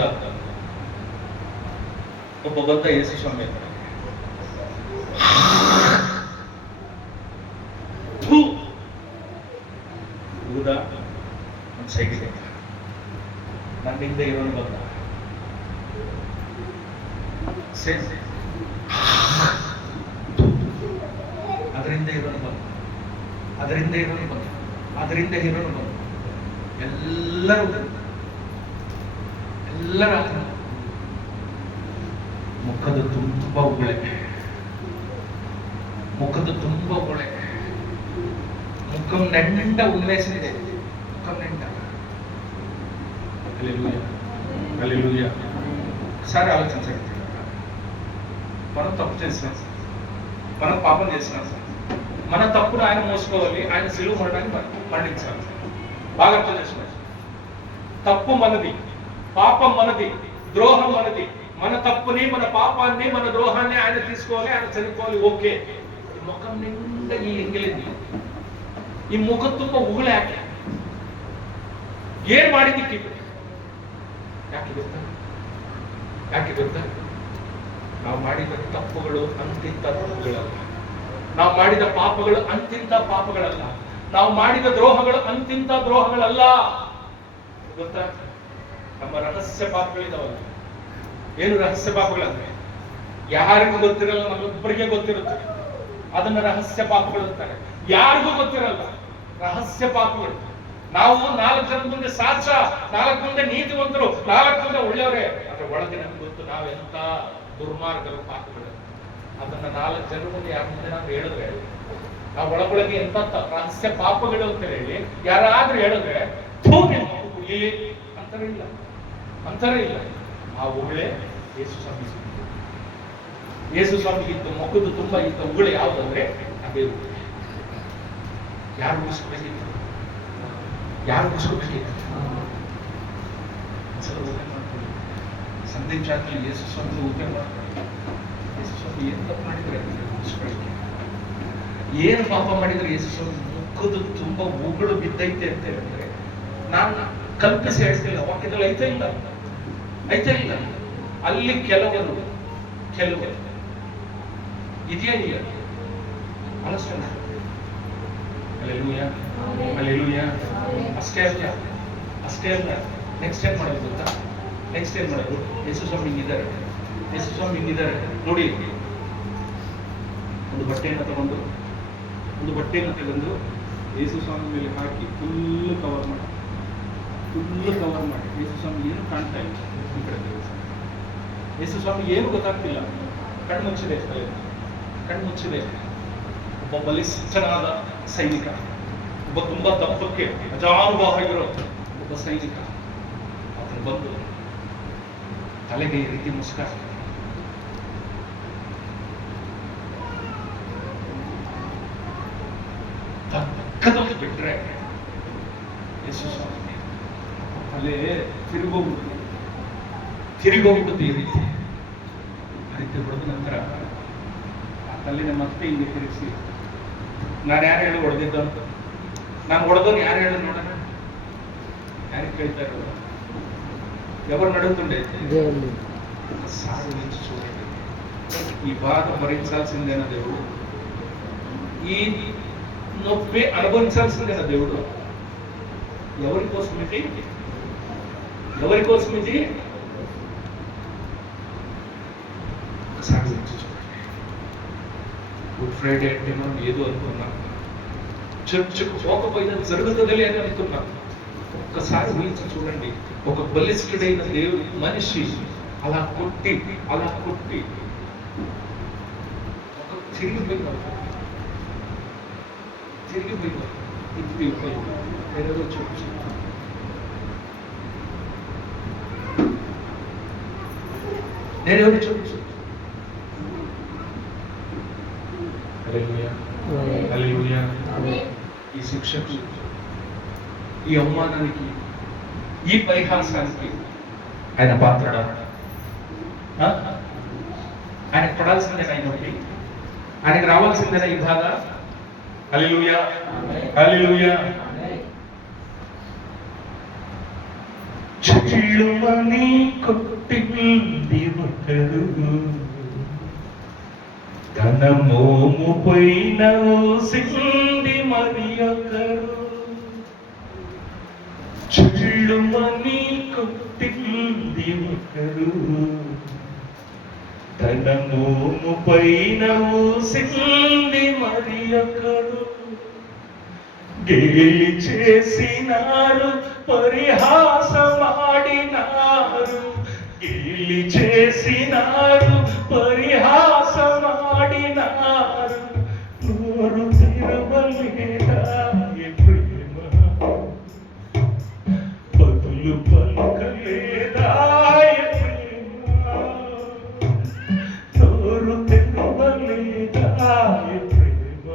ಯೇಸು ಸ್ವಾಮಿ ಹತ್ರ, ಹೌದಾ ಒಂದು ಸೈಡಿಗೆ ನನ್ನ ಹಿಂದೆ ಇರೋನು ಬಂದ, ಅದರಿಂದ ಇರೋನು ಬಂದ, ಅದರಿಂದ ಇರೋನು ಬಂದ, ಅದರಿಂದ ಇರೋನು ಬಂದ, ಎಲ್ಲರ ಮುಖದ ತುಂಬ ಉಗುಳೆ, ಮುಖದ ತುಂಬ ಉಗುಳೆ, ಮುಖಂ ನೆಂಡ ಉಲ್ಲೇಸಿದೆ, ముఖం నిండా. హల్లెలూయా, హల్లెలూయా. ఒకసారి ఆలోచించండి, మనం తప్పు చేసినాం, మనం పాపం చేసినాం, మన తప్పును ఆయన మోసుకోవాలి, ఆయన సిలువ మరణాన్ని మరణించాలి. బాగా అర్థం చేసుకోండి. తప్పు మనది, పాపం మనది, ద్రోహం మనది. మన తప్పుని, మన పాపాన్ని, మన ద్రోహాన్ని ఆయన తీసుకోవాలి, ఆయన చనిపోవాలి. ఓకే, ముఖం నిండా ఈ ఎంగిలింది, ಈ ಮುಖ ತುಂಬ ಉಗುಳು ಯಾಕೆ? ಏನ್ ಮಾಡಿದ್ದಕ್ಕೆ? ಯಾಕೆ ಗೊತ್ತಾ? ನಾವು ಮಾಡಿದ ತಪ್ಪುಗಳು ಅಂತಿಂತ ತಪ್ಪುಗಳಲ್ಲ, ನಾವು ಮಾಡಿದ ಪಾಪಗಳು ಅಂತಿಂತ ಪಾಪಗಳಲ್ಲ, ನಾವು ಮಾಡಿದ ದ್ರೋಹಗಳು ಅಂತಿಂತ ದ್ರೋಹಗಳಲ್ಲ. ಗೊತ್ತಾ? ನಮ್ಮ ರಹಸ್ಯ ಪಾಪಗಳಿದಾವಲ್ಲ. ಏನು ರಹಸ್ಯ ಪಾಪಗಳಂದ್ರೆ ಯಾರಿಗೂ ಗೊತ್ತಿರಲ್ಲ, ನಮ್ಮೊಬ್ಬರಿಗೆ ಗೊತ್ತಿರುತ್ತೆ, ಅದನ್ನ ರಹಸ್ಯ ಪಾಪಗಳು ಅಂತಾರೆ. ಯಾರಿಗೂ ಗೊತ್ತಿರಲ್ಲ, ರಹಸ್ಯ ಪಾಪಗಳು. ನಾವು 4 ಜನದ ಮುಂದೆ ಸಾಚ, 4 ಮುಂದೆ ನೀತಿವಂತರು, 4 ಮುಂದೆ ಒಳ್ಳೆಯವರೇ, ಅದ್ರ ಒಳಗೆ ನಮ್ಗೆ ಗೊತ್ತು ನಾವೆಂತ ದುರ್ಮಾರ್ಗರು, ಪಾಪಗಳು. ಅದನ್ನ 4 ಜನರ ಮುಂದೆ ಯಾರ ಮುಂದೆ ನಾವು ಹೇಳಿದ್ರೆ, ನಾವು ಒಳಗೊಳಗೆ ಎಂತ ರಹಸ್ಯ ಪಾಪಗಳು ಅಂತ ಹೇಳಿ ಯಾರಾದ್ರೂ ಹೇಳಿದ್ರೆ ಅಂತಾರೆ ಇಲ್ಲ. ಆ ಉಗುಳೆ ಯೇಸು ಸ್ವಾಮಿ. ಯೇಸು ಸ್ವಾಮಿಗೆ ಇದ್ದ ಮುಖದ ತುಂಬ ಇದ್ದ ಉಗುಳೆ ಯಾವುದಂದ್ರೆ ಅದೇ ಉಗುಳೆ. ಯಾರು ಉಳಿಸ್ಬೇಕಿತ್ತು? ಸಂದೀಪ್ ಜಾತ್ರೆ ಯೇಸು ಸ್ವಾಮಿ ಊಟ ಮಾಡ್ತಾರೆ. ಯೇಸು ಸ್ವಾಮಿ ಏನು ತಪ್ಪು ಮಾಡಿದ್ರೆ ಉಳಿಸ್ಕೊಳ್ಳಿಕ್ಕೆ, ಏನು ಪಾಪ ಮಾಡಿದ್ರೆ ಯೇಸು ಸ್ವಾಮಿ ಮುಖದ ತುಂಬ ಉಗುಳು ಬಿದ್ದೈತೆ ಅಂತ ಹೇಳಿದ್ರೆ ನಾನು ಕಲ್ಪಿಸಿ ಹೇಳ್ತಿಲ್ಲ, ವಾಕ್ಯದಲ್ಲಿ ಐತೆ ಇಲ್ಲ. ಅಲ್ಲಿ ಕೆಲವರು ಇದೆಯಾ ಇಲ್ಲ? ಅಲ್ಲೆಲೂಯಾ. ಅಷ್ಟೇ ಅಲ್ಲ. ನೆಕ್ಸ್ಟ್ ಏನ್ ಮಾಡೋದು ಗೊತ್ತಾ? ಯೇಸು ಸ್ವಾಮಿ ಹಿಂಗಿದ್ದಾರೆ ನೋಡಿ. ಒಂದು ಬಟ್ಟೆಯನ್ನು ತಗೊಂಡು ಯೇಸು ಸ್ವಾಮಿ ಮೇಲೆ ಹಾಕಿ ಫುಲ್ ಕವರ್ ಮಾಡಿ ಯೇಸು ಸ್ವಾಮಿ ಏನು ಕಾಣ್ತಾ ಇಲ್ಲ. ಈ ಕಡೆ ಯೇಸು ಸ್ವಾಮಿ ಏನು ಗೊತ್ತಾಗ್ತಿಲ್ಲ, ಕಣ್ಣು ಮುಚ್ಚಿದೆ. ಒಬ್ಬ ಬಲಿಷ್ಠನಾದ ಸೈನಿಕ, ಒಬ್ಬ ತುಂಬಾ ದಪ್ಪಕ್ಕೆ ಅಜಾನುಭಾವಿರೋ ಒಬ್ಬ ಸೈನಿಕ ಅದನ್ನು ಬಂದು ತಲೆಗೆ ಈ ರೀತಿ ಮುಸ್ಕಾರ ಪಕ್ಕದಲ್ಲಿ ಬಿಟ್ರೆ ಯೇಸು ಸ್ವಾಮಿ ತಲೆ ತಿರುಗೋಗ್ಬಿಡುತ್ತೆ ಈ ರೀತಿ ಹೊಡೆದ ನಂತರ ಆ ತಲೆನ ಮತ್ತೆ ಹಿಂಗೆ ತಿರುಗಿಸಿ, ನಾನು ಯಾರು ಹೇಳಿ ಹೊಡೆದಿದ್ದ ಅಂತ, ನಾನು ಹೊಡೆದವ್ರು ಯಾರು ಹೇಳಿ ನೋಡೋಣ, ಯಾರಿಗೆ ಕೇಳ್ತಾ ಇರೋದು? ఎవరు నడుతుండే సాగు నుంచి చూడండి. ఈ బాధ భరించాల్సిందేనా దేవుడు? ఈ నొప్పి అనుభవించాల్సిందేనా దేవుడు? ఎవరి కోసం ఇది? సాగు నుంచి చూడండి. గుడ్ ఫ్రైడే అంటే మనం ఏదో అనుకున్నాం, చర్చకు పోకపోయినా జరుగుతుంది అని అనుకున్నాం. ఒక్కసారి ఊహించి చూడండి, ఒక బలిష్ఠుడైన దేవుడు మనిషి అలా కొట్టి తిరిగిపోయిన నేనేదో చూపించు. హల్లెలూయా. ఈ శిక్షకు, ఈ అవమానానికి, ఈ పరిహాసానికి ఆయన పాత్రడా? ఆ? ఆయనకు పడాల్సిందేనా ఈ నొప్పి? ఆయనకు రావాల్సిందేనా ఈ బాధ? హల్లెలూయా, హల్లెలూయా. చిల్లుమని కొట్టింది ఒకరు, తన మోము పైన ఊసింది మరి ఒకరు. చిల్లుమని కొట్టింది ఒకరు, తన మోము పైన ఊసింది మరి ఒకరు. గేలి చేసినారు, పరిహాసమాడినారు. గేలి చేసినారు, పరిహాసమాడినారు. నోరు తెరవలేదా ప్రేమ, బదులు పలకలేదా ప్రేమ. నోరు తెరవలేదా ప్రేమ,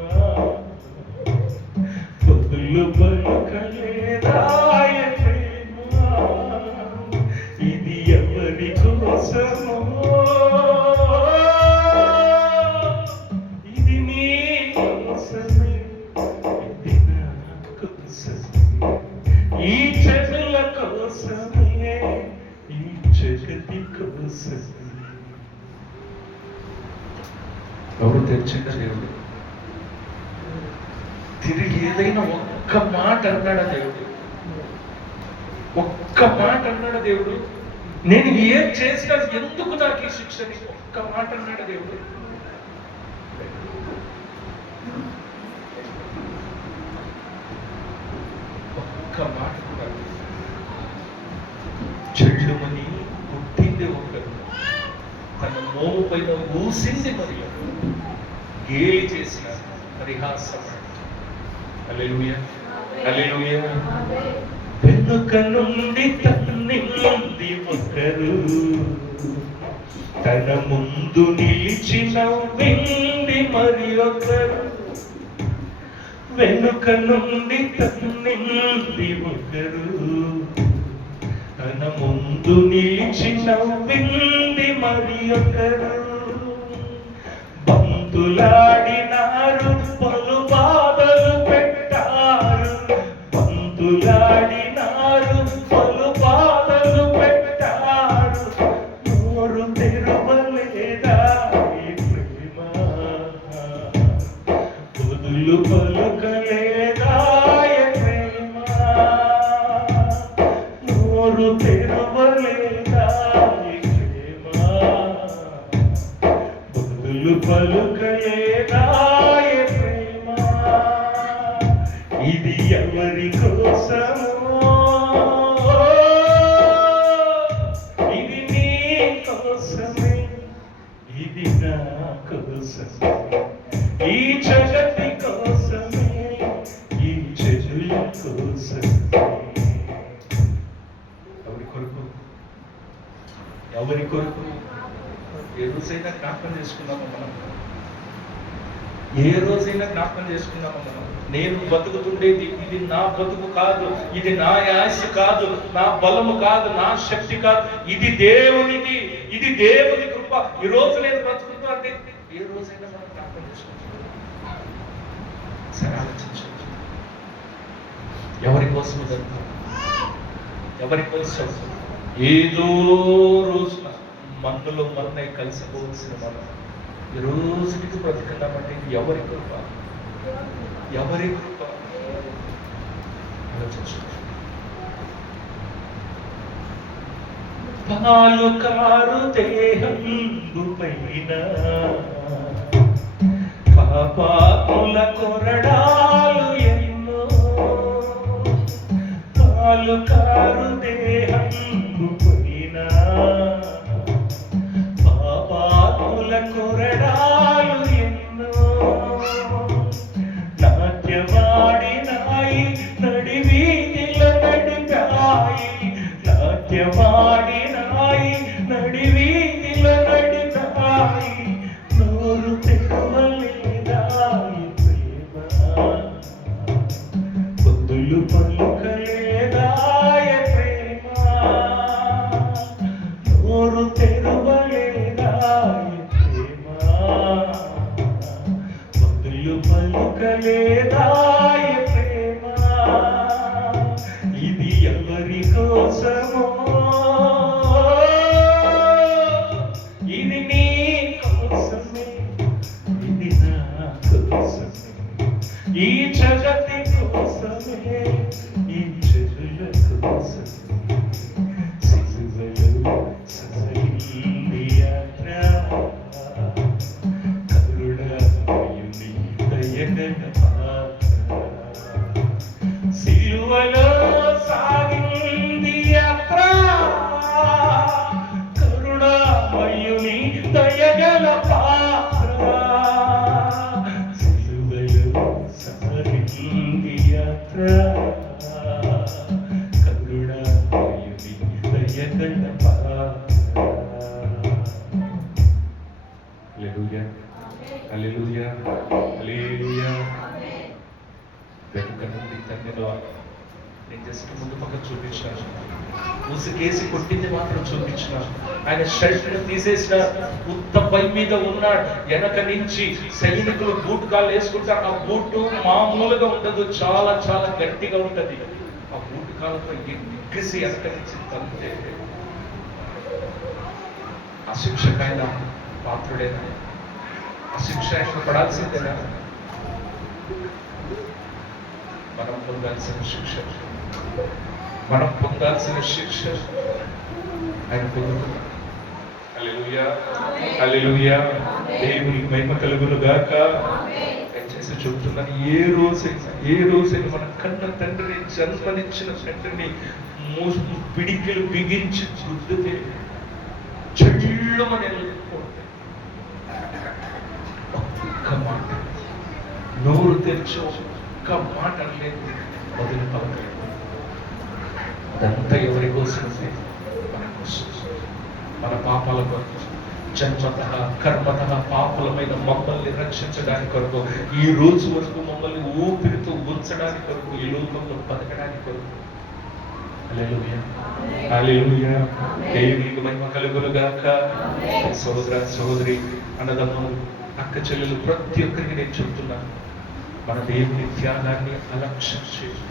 బదులు పలకలేదాయ ప్రేమ. ఇది ఎవరి కోసమో, ఇది నీ కోసమే, ఇది నా కోసమే, ఈ జనుల కోసమే, ఈ జగతి కోసమే. ఎవరు తెచ్చిండ దేవుడు? తిరిగి ఏదైనా ఒక్క మాట అన్నాడా దేవుడు? ఒక్క మాట అన్నాడా దేవుడు? నేను ఏం చేసినా ఎందుకు నాకు ఈ శిక్షని? ఒక్క మాట అన్నాడా దేవుడు? ఒక్క మాట కూడా. చెల్లుమని పుట్టింది ఒకరు, తన మోము పైన ఊసింది మరి ఒకరు. గేలి చేసిన పరిహాసం. హల్లెలూయా, హల్లెలూయా. వెనుక నుండి తన్నింది ఒకరు, తన ముందు నిలిచి నవ్వింది మరి ఒకరు. వెనుక నుండి తన్నింది ఒకరు, తన ముందు నిలిచి నవ్వింది మరి ఒకరు. బంతులాడినారు, పలు బాధలు పెట్టారు. బంతులాడినారు, పలు బాధలు పెట్టారు. నోరు తెరవలేదా ఈ ప్రేమ, బదులు పలుకలేదా ప్రేమ. నోరు తెరవలేదా ఈ ప్రేమ, బదులు పలుకలేదా ప్రేమ. ఇది ఎవరి కోసమో, ఇది నీ కోసమే, ఇది నా కోసమే, ఈ జగతి కోసమే, ఈ జనుల కోసమే. ఎవరి కొరకు? ఎవరి కొరకు? ఏ రోజైనా జ్ఞాపకం చేసుకున్నామా మనం? ఏ రోజైనా జ్ఞాపకం చేసుకున్నామా మనం? నేను బతుకుతుండేది ఇది నా బతుకు కాదు, ఇది నా ఆశ కాదు, నా బలము కాదు, నా శక్తి కాదు, ఇది దేవునిది, ఇది దేవుని కృప. ఈ రోజు నేను బ్రతుకుతున్నా అంటే ఏ రోజైనా మనం జ్ఞాపకం చేసుకుంటున్నాం? సరే ఆలోచించండి. ఎవరి కోసం ఇదంతా? ఎవరి కోసం? ఏదో రోజున మన్నులో మన్నై కలిసిపోవలసిన మనం ఈ రోజుకి బ్రతుకున్నామంటే ఎవరి కృప? ఎవరి కృప? ఆలోచించండి. పాలు కారు దేహంబు పైన పాపాకుల కొరడాలు ఎన్నో. పాలు కారు దేహంబు పైన పాపాకుల కొరడాలు ఎన్నో. నాట్యమాడినాయి నడివీధిల నడిగాయి, నాట్యమాడినాయి నడివీధిల నడిగాయి. నోరు తెరవలేదా ప్రేమ, మందిలో నేను జస్ట్ ముందు పక్కన చూపించాను, ఉసుకేసి కొట్టింది మాత్రం చూపించిన. ఆయన షర్ట్ తీసేసిన, ఉత్త పై మీద ఉన్నాడు. వెనక నుంచి సైనికులు బూట్ కాళ్ళు వేసుకుంటారు. ఆ బూటు మామూలుగా ఉండదు, చాలా చాలా గట్టిగా ఉంటది. ఆ బూట్ కాళ్ళతో ఎగ్గేసి వెనక నుంచి తంతే ఆ శిక్షకైనా పాత్రుడేనా? ఆ శిక్ష ఆయన పడాల్సిందేనా? మనం పొందాల్సిన శిక్ష, మనం పొందాల్సిన శిక్ష ఆయన పొందుతున్నాడు. హల్లెలూయా, హల్లెలూయా. దేవునికి మహిమ కలుగును గాక. దయచేసి చెబుతున్నాను, ఏ రోజైనా మన కన్న తండ్రిని, జన్మనిచ్చిన తండ్రిని పిడికిలు బిగించి రుద్దితే చెల్లుమని వెళ్ళిపోతే ఒక్క మాట, నోరు తెరిచి ఒక్క మాట లేదు, వదిలి పలకలేదు. అదంతా ఎవరి కోసం? మన కోసం, మన పాపాల కొరకు, జన్మత కర్మత పాపలమైన మమ్మల్ని రక్షించడానికి కొరకు, ఈ రోజు వరకు మమ్మల్ని ఊపిరితో ఉంచడానికి కొరకు, ఈ లోకంలో బతకడానికి కొరకు. హల్లెలూయా, హల్లెలూయా. దేవునికి మహిమ కలుగును గాక. సహోదర సహోదరి, అన్నదమ్ములు, అక్క చెల్లెలు, ప్రతి ఒక్కరికి నేను చెప్తున్నాను, మన దేవుని త్యాగాన్ని అలక్ష్యం చేయండి,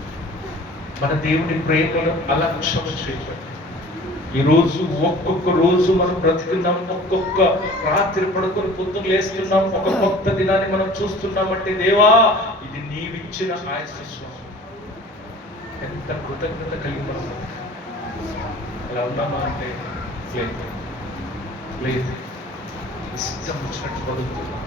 మన దేవుని ప్రేమను అలక్ష్యం చేయండి. ఈ రోజు ఒక్కొక్క రోజు మనం బ్రతుకున్నాం, ఒక్కొక్క రాత్రి పడుకొని పొద్దున లేస్తున్నాం, ఒక కొత్త దినాన్ని మనం చూస్తున్నామంటే దేవా ఇది నీవిచ్చిన ఆశీస్సు. ఎంత కృతజ్ఞత కలిగి మనం అలా ఉన్నామా అంటే లేదు, లేదు. ఇష్టం వచ్చినట్టు బతుకుతున్నాం,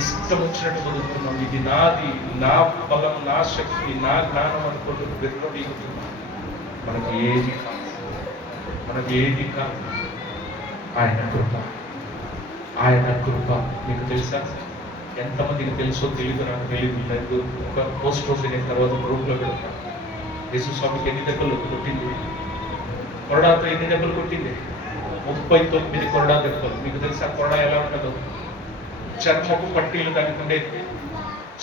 ఇష్టం వచ్చినట్టు బతుకుతున్నాం. ఇది నాది, నా బలం, నా శక్తి, నా జ్ఞానం అనుకుంటూ విర్రవీగుతున్నాం. మనకు ఏది కాదు, మనకి ఏది కాదు. ఆయన కృప, ఆయన కృప. మీకు తెలుసా? ఎంతమందికి తెలుసో తెలియదు, నాకు తెలియదు. ఒక పోస్ట్ అయిన తర్వాత గ్రూప్లో పెడతాను. యేసు స్వామికి ఎన్ని దెబ్బలు కొట్టింది? కొరడాతో ఎన్ని దెబ్బలు కొట్టింది? 39 కొరడా దెబ్బలు. మీకు తెలుసా కొరడా ఎలా ఉంటుందో? చర్మపు పట్టీలు దానికి ఉండేది.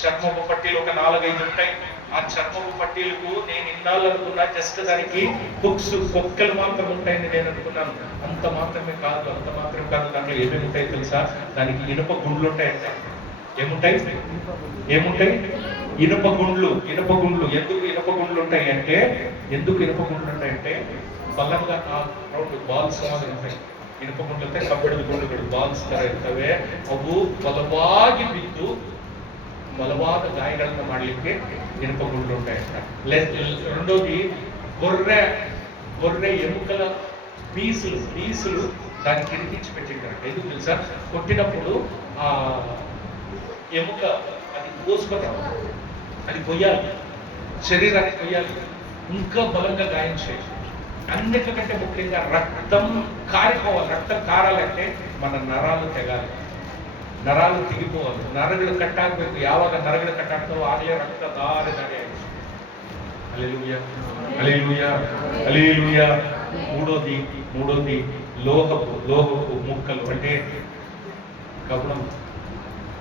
చర్మపు పట్టీలు ఒక 4-5 ఉంటాయి. ఆ చర్మపు పట్టీలకు నేను ఇన్నాళ్ళు అనుకున్నా జస్ట్ దానికి బుక్స్ పొక్కలు మాత్రం ఉంటాయని నేను అనుకున్నాను. అంత మాత్రమే కాదు, అంత మాత్రమే కాదు. దాంట్లో ఏమేమి ఉంటాయి తెలుసా? దానికి ఇనుప గుండ్లు ఉంటాయంట. ఏముంటాయి? ఏముంటాయి? ఇనుప గుండ్లు. ఇనుప గుండ్లు. ఎందుకు ఇనుప గుండ్లు ఉంటాయి అంటే, ఎందుకు ఇనుప గుండ్లు ఉంటాయంటే బలంగా రౌండ్ బాల్స్ మాదిరి ఉంటాయి. ఇనుప గుండ్లు అయితే కబ్బడి గుండ్లు బాల్స్ ತರವೇ ಅವು ಬಲವಾಗಿ ಬಿದ್ದು ಬಲವಾದ ಗಾಯಗಳನ್ನು ಮಾಡಲಿಕ್ಕೆ ఇనుప గుండ్లు ఉంటాయంట. రెండోది గొర్రె ఎముకల పీసులు దానికి ఇరికించి పెట్టింటారంట. ఎందుకు తెలుసా? కొట్టినప్పుడు ఆ ఎముక అది కోసుకుంటాం, అది కొయ్యాలి, శరీరాన్ని కొయ్యాలి, ఇంకా బలంగా గాయం చేయాలి. అన్నిటికంటే ముఖ్యంగా రక్తం కారిపోవాలి. రక్తం కారాలంటే మన నరాలు తెగాలి, ನರಾಲು ತೆಗಿಬೋದು, ನರಗಳು ಕಟ್ಟಾಗಬೇಕು. ಯಾವಾಗ ನರಗಳು ಕಟ್ಟಾಗ್ತಾವೋ ಆಗಲೇ ರಕ್ತ ಧಾರೆ ಧಾರೆ ಆಯ್ತು. హల్లెలూయా, హల్లెలూయా, హల్లెలూయా. మూడోది లోహపు ముక్కలు, అంటే కవడం,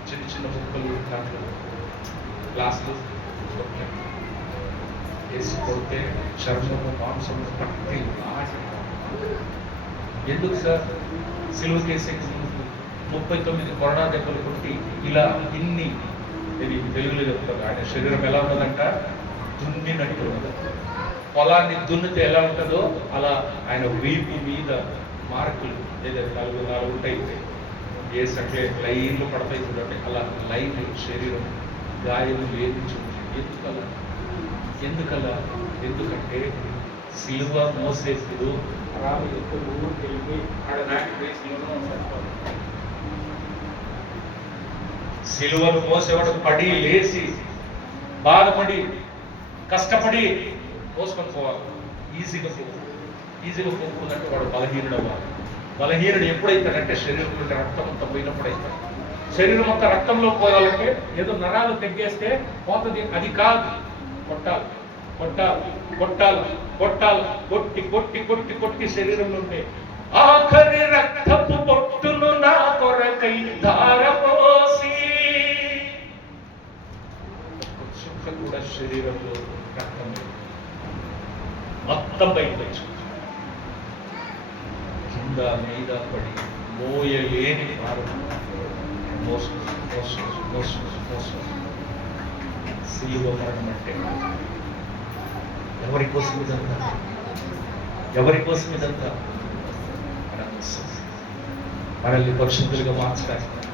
చిన్న చిన్న ముక్కలు, దాంట్లో గ్లాసులు వేసి కొడితే చర్మము మాంసము పట్టి ఎందుకు సార్? సిలువ కేసే 39 కొరడా దెబ్బలు కొట్టి ఇలా ఇన్ని, ఇది తెలుగులో చెప్తారు. ఆయన శరీరం ఎలా ఉన్నదంట? దున్నినట్టు ఉన్నది. పొలాన్ని దున్నితే ఎలా ఉంటుందో అలా ఆయన వీపు మీద మార్కులు ఏదైతే 4 ఉంటాయి, ఏ సట్లే లైన్లు పడతాయి చూడండి, అలా లైన్ శరీరం గాయం లేదు చూడండి. ఎందుకలా? ఎందుకంటే సిలువ మోసేప్పుడు రాము యొక్క ఊరికి వెళ్ళి ఆడ నాటి వేసి సిలువను మోసేవాడు పడి లేచి బాధపడి కష్టపడి మోసుకొని పోవాలి. ఈజీగా పోకూడదంటే వాడు బలహీనుడు అవ్వాలి. బలహీనుడు ఎప్పుడైతాడంటే శరీరం నుండి రక్తం అంతా పోయినప్పుడు అవుతాడు. శరీరం అంతా రక్తంలో పోవాలంటే ఏదో నరాలు తెగ్గేస్తే పోతుంది, అది కాదు. కొట్టి శరీరం నుండి ఆఖరి రక్తపు పొట్టును నా కొరకై ధారపోసి కూడా శరీరంలో మొత్తం బయటకు వచ్చుకుంటాం. కింద మీద పడి మోయలేని భారం మోసు సిలువ మరణం అంటే ఎవరి కోసం ఇదంతా? ఎవరి కోసం ఇదంతా? మన కోసం. మనల్ని పరిశుద్ధులుగా మార్చడానికి,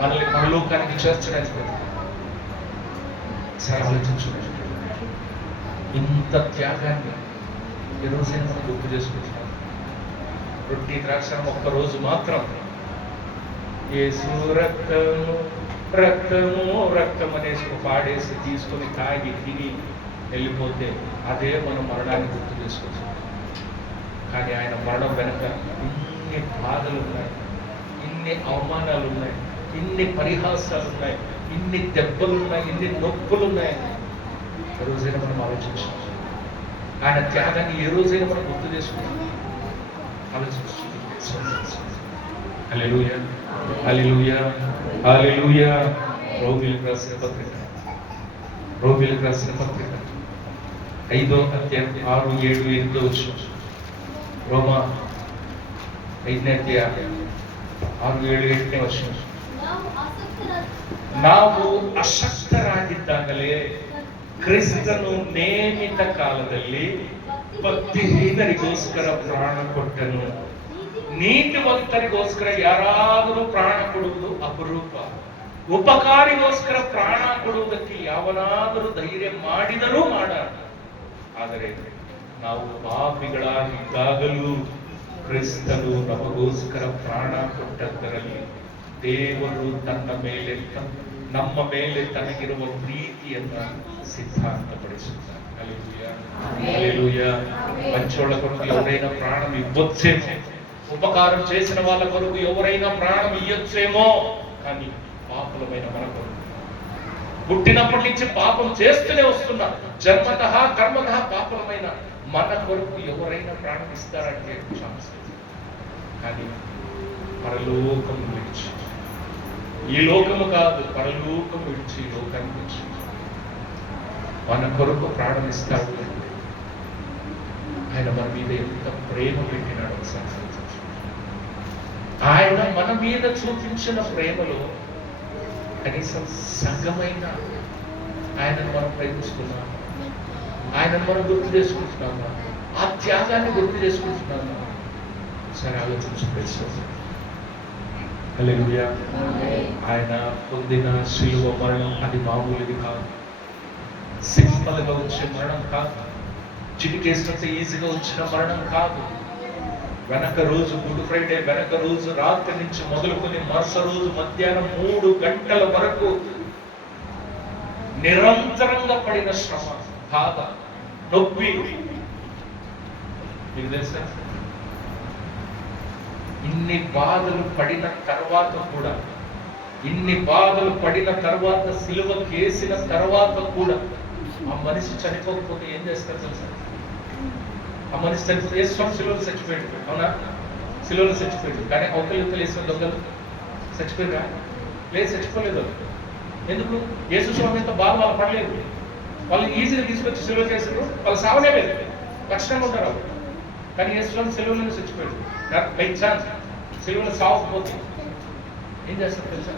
మనల్ని పరలోకానికి చేర్చడానికి. సరే ఆలోచించుకోండి, ఇంత త్యాగాన్ని ఈరోజైనా మనం గుర్తు చేసుకుంటున్నాం. రొట్టి ద్రాక్షరం ఒక్కరోజు మాత్రం యేసు రక్తము రక్తము రక్తం అనేసి పాడేసి తీసుకొని తాగి తిని వెళ్ళిపోతే అదే మనం మరణాన్ని గుర్తు చేసుకుంటాం. కానీ ఆయన మరణం వెనక ఇన్ని బాధలు ఉన్నాయి, ఇన్ని అవమానాలు ఉన్నాయి, ఇన్ని పరిహాసాలు ఉన్నాయి, ఇన్ని దెబ్బలు ఉన్నాయి, ఇన్ని నొప్పులు ఉన్నాయి. ఏ రోజైనా మనం ఆలోచించాం ఆయన త్యాగాన్ని? ఏ రోజైనా మనం గుర్తు చేసుకుంటాం? ఆలోచించాం. హల్లెలూయా, హల్లెలూయా, హల్లెలూయా. రోమిలకు రాసిన పత్రిక, రోమిలకు రాసిన పత్రిక 5వ అధ్యాయం 6, 7, 8 వచ్చిన రోమా 5ನೇ ಅಧ್ಯಾಯ 6, 7, 8ನೇ ವರ್ಷ. ನಾವು ಅಶಕ್ತರಾಗಿದ್ದಾಗಲೇ ಕ್ರಿಸ್ತನು ನೇಮಿತ ಕಾಲದಲ್ಲಿ ಭಕ್ತಿಹೀನರಿಗೋಸ್ಕರ ಪ್ರಾಣ ಕೊಟ್ಟನು. ನೀತಿವಂತರಿಗೋಸ್ಕರ ಯಾರಾದರೂ ಪ್ರಾಣ ಕೊಡುವುದು ಅಪರೂಪ. ಉಪಕಾರಿಗೋಸ್ಕರ ಪ್ರಾಣ ಕೊಡುವುದಕ್ಕೆ ಯಾವನಾದರೂ ಧೈರ್ಯ ಮಾಡಿದರೂ ಮಾಡ. ಆದರೆ ನಾವು ಪಾಪಿಗಳಾಗಿದ್ದಾಗಲೂ ಕ್ರಿಸ್ತನು ನಮಗೋಸ್ಕರ ಪ್ರಾಣ ಕೊಟ್ಟದ್ದರಲ್ಲಿ ದೇವರು ನಮ್ಮ ಮೇಲೆ ತನಗಿರುವ ಪ್ರೀತಿಯನ್ನ సిద్ధాంతపడిస్తున్నారు. హల్లెలూయా, హల్లెలూయా. మంచోళ్ళ కొరకు ఎవరైనా ప్రాణం ఇవ్వచ్చేమో, ఉపకారం చేసిన వాళ్ళ కొరకు ఎవరైనా ప్రాణం ఇయ్యొచ్చేమో, కానీ పాపులమైన మన కొరకు, పుట్టినప్పటి నుంచి పాపం చేస్తూనే వస్తున్నా, జన్మతః కర్మతః పాపులమైన మన కొరకు ఎవరైనా ప్రాణం ఇస్తారంటే ఛాన్స్ లేదు. కానీ పరలోకం విడిచి, ఈ లోకము కాదు, పరలోకం విడిచి ఈ లోకానికి వచ్చి మన కొరకు ప్రాణం ఇస్తాడు. ఆయన మన మీద ఎంత ప్రేమ పెట్టినాడు ఒకసారి. ఆయన మన మీద చూపించిన ప్రేమలో కనీసం సంఘమైన ఆయనను మనం ప్రేమిస్తున్నాం, ఆయనను మనం గుర్తు చేసుకుంటున్నాము, ఆ త్యాగాన్ని గుర్తు చేసుకుంటున్నాము. సరే ఆలోచించుకోవచ్చు. హల్లెలూయా. ఆయన పొందిన శిలువ మరణం అది మామూలుది కాదు, సింపుల్ గా వచ్చే మరణం కాదు, చిటికేసినంత ఈజీగా వచ్చిన మరణం కాదు. వెనక రోజు గుడ్ ఫ్రైడే వెనక రోజు రాత్రి నుంచి మొదలుకొని మరుస రోజు మధ్యాహ్నం 3 గంటల వరకు నిరంతరంగా పడిన శ్రమ, బాధ, నొప్పి. మీకు తెలుసా? ఇన్ని బాధలు పడిన తర్వాత కూడా, ఇన్ని బాధలు పడిన తర్వాత, సిలువ కేసిన తర్వాత కూడా ఆ మనిషి చనిపోకపోతే ఏం చేస్తారు తెలుసా? ఆ మనిషి చనిపోతే యేసుస్వామి సిలువలో చచ్చిపోయాడు, అవునా? సిలువలో చచ్చిపోయాడు. కానీ అవతల యేసు దొంగలు చచ్చిపోయారా? లేదు, చచ్చిపోలేదు. ఎందుకు? యేసుస్వామి ఎంత బాధ వాళ్ళు పడలేదు. వాళ్ళు ఈజీగా తీసుకొచ్చి సిలువ చేశారు, వాళ్ళు సావనే లేదు, కష్టంగా ఉంటారు వాళ్ళు. కానీ యేసుస్వామి సిలువలోనే చచ్చిపోయాడు. బై ఛాన్స్ సిలువలో సావకపోతే ఏం చేస్తారు తెలుసా?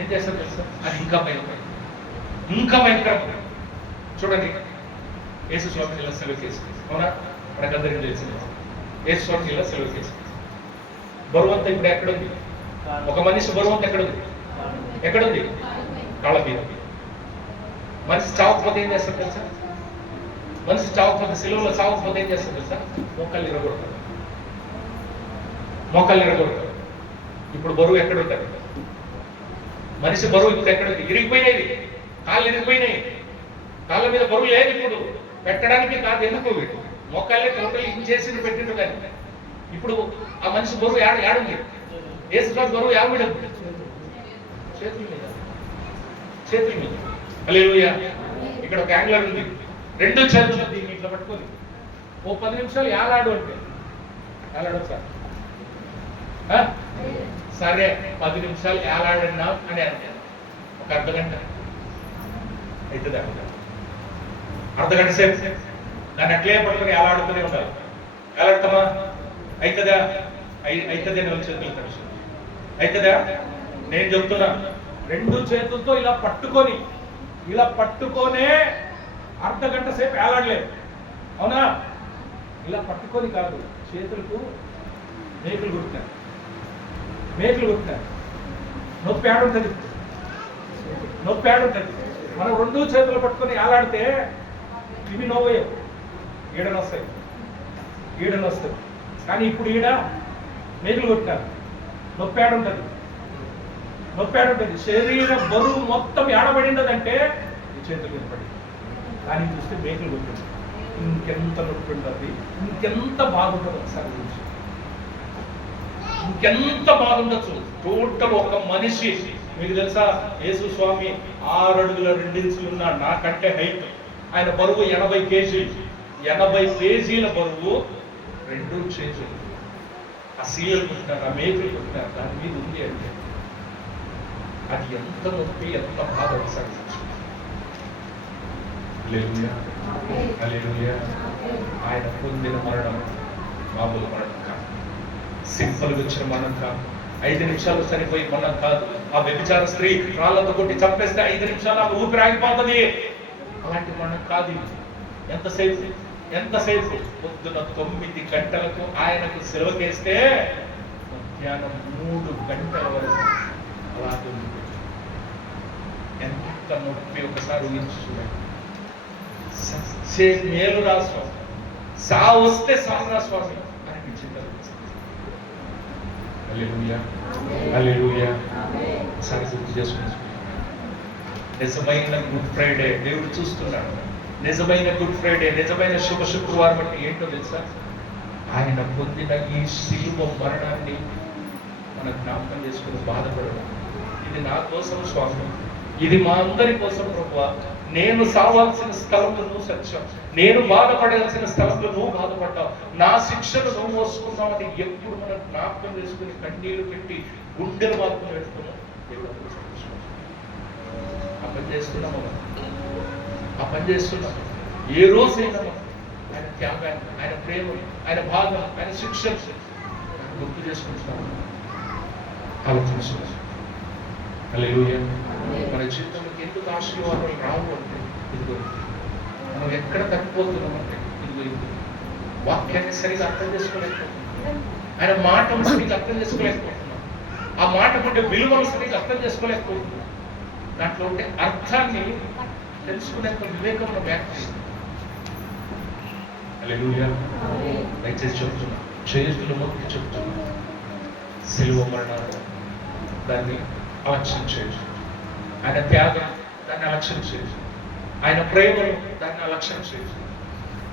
ఏం చేస్తారు తెలుసా? అది ఇంకా భయంకరం, ఇంకా భయంకరం. చూడండి, యేసుస్వామి ఇలా సెలవు చేసుకుంది, అవునా? మనకందరికీ తెలిసింది. యేసుస్వామి ఇలా సెలవు చేసుకుంది. బరువంతా ఇప్పుడు ఎక్కడుంది? ఒక మనిషి బరువంతా ఎక్కడుంది? ఎక్కడుంది? కాళ్ళ మీద. మనిషి చావకపోతే ఏం చేస్తారు తెలుసా? మనిషి చావకపోతే, సిలువలో చావకపోతే ఏం చేస్తారు తెలుసా? మోకాళ్ళు ఇరగొడతారు, మోకాళ్ళు ఇరగొడతారు. ఇప్పుడు బరువు ఎక్కడ ఉంటారు? మనిషి బరువు ఇప్పుడు ఎక్కడ? ఇరిగిపోయినాయి, కాళ్ళు ఇరిగిపోయినాయి, కాళ్ళ మీద బరువు లేదు ఇప్పుడు, పెట్టడానికి కాదు. ఎందుకు? మోకాళ్ళే టోటల్ ఇంచేసి పెట్టిండు. కానీ ఇప్పుడు ఆ మనిషి బరువు ఏడుంది? యేసుస్వామి బరువు యాభై చేతుల మీద, చేతుల మీద. హల్లెలూయా. ఇక్కడ ఒక యాంగులర్ ఉంది, 2 చేతులు దీన్ని ఇట్లా పట్టుకొని ఓ 10 నిమిషాలు ఏలాడు అంటే ఏలాడు సార్. సరే 10 నిమిషాలు ఏలాడన్నా అని అంటాను. ఒక అర్ధగంట అవుతుంది, అర్ధగంట సేపు దాన్ని అట్లే పట్టుకొని ఏలాడుతూనే ఉండాలి. ఏలాడతామా? అవుతుందా? అవుతుందే నెల చేతులు కలిసి అవుతుందా? నేను చెప్తున్నా, 2 చేతులతో ఇలా పట్టుకొనే అర్ధ గంట సేపు ఏలాడలేదు. అవునా? ఇలా పట్టుకొని కాదు, చేతులకు మేకులు కుట్టినారు. నొప్పి ఉంటుంది. మనం 2 చేతులు పట్టుకొని ఏలాడితే ఇవి నోవే ఈడనొస్తాయి. కానీ ఇప్పుడు ఈడ మేకులు కొట్టినారు. నొప్పి ఉంటుంది. శరీర బరువు మొత్తం ఏడబడిందంటే ఈ చేతులు మీద పడి. కానీ చూస్తే మేకులు కొట్టింది. ఇంకెంత నొప్పి ఉంటుంది, ఇంకెంత బాగుంటుంది ఒకసారి చూసి. ఇంకెంత బాగుండొచ్చు. టోటల్ ఒక మనిషి, మీకు తెలుసా, యేసు స్వామి 6 అడుగుల 2 ఇంచులు ఉన్నాడు, నాకంటే హైట్. ఆయన బరువు 80 కేజీలు. 80 కేజీల బరువు 2 చేతులు. ఆ సీఎల్ కుట్టినారు, ఆ మేకులు కుట్టినారు, దాని మీద ఉంది అంటే అది ఎంత నొప్పి, ఎంత బాధ ఒకసారి చూసి. హల్లెలూయా. ఆయన పొందిన మరణం మామూలు మరణం కాదు, సింపుల్గా వచ్చిన మరణం కాదు, 5 నిమిషాలు సరిపోయి మరణం కాదు. ఆ వ్యభిచార స్త్రీ రాళ్లతో కొట్టి చంపేస్తే 5 నిమిషాలు ఆమె ఊపిరి ఆగిపోతుంది. అలాంటి మరణం కాదు. ఎంతసేపు? పొద్దున 9 గంటలకు ఆయనకు సెలవుకేస్తే మధ్యాహ్నం 3 గంటల వరకు అలాగే ఉంది. ఎంత నొప్పి ఒకసారి ఊహించి చూడండి. మేలు రా స్వామి, సావు వస్తే సాగు రా స్వామి అనిపించింది. హల్లెలూయా. ఒకసారి గుర్తు చేసుకుని, నిజమైన గుడ్ ఫ్రైడే దేవుడు చూస్తున్నాడు. నిజమైన గుడ్ ఫ్రైడే, నిజమైన శుభ శుక్రవారం అంటే ఏంటో తెలుసా? ఆయన పొందిన ఈ శిలువ మరణాన్ని మనం జ్ఞాపకం చేసుకుని బాధపడడం. ఇది నా కోసం స్వామి, ఇది మా అందరి కోసం ప్రభువా. నేను సావాల్సిన స్థలంలో నువ్వు సత్యం, నేను బాధపడాల్సిన స్థలంలో నువ్వు బాధపడ్డావు, నా శిక్షను నువ్వు మోసుకున్నావు అని ఎప్పుడు మనం జ్ఞాపకం చేసుకుని కన్నీళ్లు పెట్టి గుండెలు మాత్రం పెట్టుకున్నాం. ఆ పని చేస్తున్నాము. ఏ రోజైనా ఆయన త్యాగాన్ని, ఆయన ప్రేమను, ఆయన బాధను, ఆయన శిక్షను గుర్తు చేసుకుంటున్నాము, ఆలోచించుకుంటున్నాం. హల్లెలూయా. మన జీవితంలోకి ఎందుకు ఆశీర్వాదాలు రావు అంటే ఇదిగో, మనం ఎక్కడ తప్పిపోతున్నామంటే ఇదిగో వాక్యాన్ని సరిగా అర్థం చేసుకోలేకపోతున్నాం, ఆయన మాటను సరిగా అర్థం చేసుకోలేకపోతున్నాం, ఆ మాటకుంటే విలువను సరిగా అర్థం చేసుకోలేకపోతున్నాం, దాంట్లో ఉండే అర్థాన్ని తెలుసుకునేంత వివేకం వ్యాఖ్య. హల్లెలూయా. దయచేసి చెప్తున్నా, చేతులు మొక్కి చెప్తున్నా, సిలువ మరణాలు దాన్ని అలక్ష్యం చేయొచ్చు, ఆయన త్యాగం దాన్ని అలక్ష్యం చేయొచ్చు, ఆయన ప్రేమను దాన్ని అలక్ష్యం చేయొచ్చు.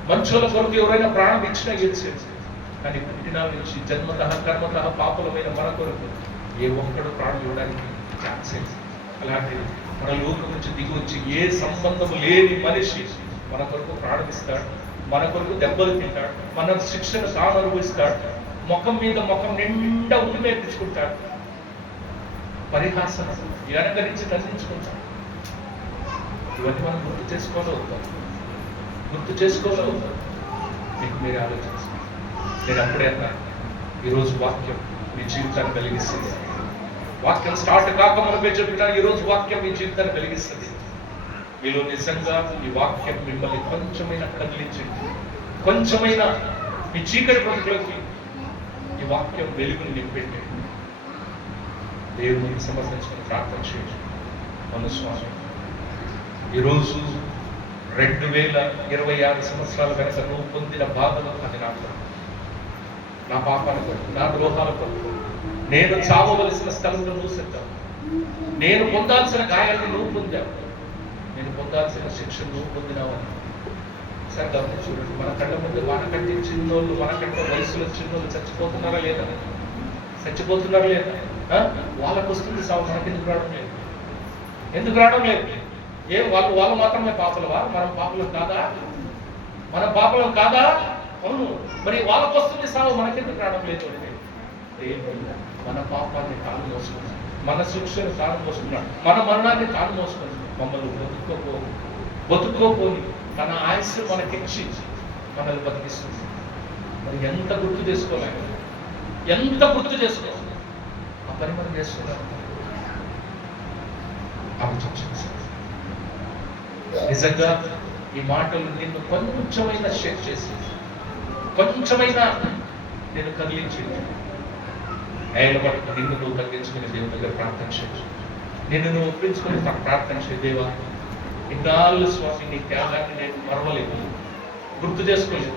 మనుషుల కొరకు ఎవరైనా ప్రాణం ఇచ్చినా ఇచ్చేది, కానీ పుట్టినాల నుంచి జన్మతః కర్మతః పాపులమైన మన కొరకు ఏ ఒక్కడు ప్రాణం ఇవ్వడానికి ఛాన్స్ లేదు. అలాంటి మన లోకం నుంచి దిగి వచ్చి ఏ సంబంధం లేని మనిషి మన కొరకు ప్రాణం ఇస్తాడు, మన కొరకు దెబ్బలు తింటాడు, మన శిక్షను తాను అనుభవిస్తాడు, ముఖం మీద ముఖం నిండా ఉన్ని నేర్పించుకుంటాడు, పరిహాసం వెనకరించి దండించుకుంటాడు. ఇవన్నీ మనం గుర్తు చేసుకోవాలి. మీకు మీరు ఆలోచించాలి. నేను అప్పుడే అన్నాను, ఈరోజు వాక్యం మీ జీవితాన్ని వెలిగిస్తుంది. వాక్యం స్టార్ట్ కాక మనమే చెప్పినా ఈరోజు వాక్యం మీ జీవితాన్ని వెలిగిస్తుంది. మీలో నిజంగా ఈ వాక్యం మిమ్మల్ని కొంచెమైనా కదిలించింది, కొంచెమైనా మీ చీకటి బ్రతుకులోకి ఈ వాక్యం వెలుగుని నింపెట్టి దేవుని సమర్థించుకుని ప్రార్థన చేయొచ్చు. మన స్వామి ఈరోజు 2026 సంవత్సరాల వెనక నువ్వు పొందిన బాధలు అది నాకు, నా పాపాల కొరకు, నా ద్రోహాల కొరకు, నేను చావవలసిన స్థలంలో నువ్వు సెత్తావు, నేను పొందాల్సిన గాయాన్ని నువ్వు పొందావు, నేను పొందాల్సిన శిక్షను నువ్వు పొందినావని సరే గమనించి చూడండి. మన కళ్ళ ముందు మనకంటే చిన్నోళ్ళు, మనకంటే వయసులో చిన్నోళ్ళు చచ్చిపోతున్నారా లేదా? వాళ్ళకు వస్తుంది సాగు, మనకి ఎందుకు రావడం లేదు? ఏ వాళ్ళు మాత్రమే పాపలవా? మనం పాపలం కాదా? అవును, మరి వాళ్ళకు వస్తుంది సాగు, మనకెందుకు రావడం లేదు అంటే మన పాపాన్ని తాను మోసుకున్నాడు, మన శిక్షను తాను మోసుకున్నాడు, మన మరణాన్ని తాను మోసుకున్నాడు. మమ్మల్ని బతుక్కోపోని తన ఆయుస్సు మనకిచ్చి మనల్ని బతికిస్తుంది. మరి ఎంత గుర్తు చేసుకోవాలి, ఎంత గుర్తు చేసుకోవాలి, ఆ పని మనం చేస్తున్నాం. ఆలోచించండి. నిజంగా ఈ మాటలు నిన్ను కొంచెమైనా షేక్ చేసి, కొంచెమైనా నేను కదిలించింది. ఆయన పట్ల నిన్ను నువ్వు తగ్గించుకుని దేవుని దగ్గర ప్రార్థన చేయొచ్చు. నిన్ను నువ్వు ఒప్పించుకుని ప్రార్థన చేయ. దేవా, ఇన్నాళ్ళు స్వామి నీ త్యాగాన్ని నేను మరవలేదు, గుర్తు చేసుకోలేదు.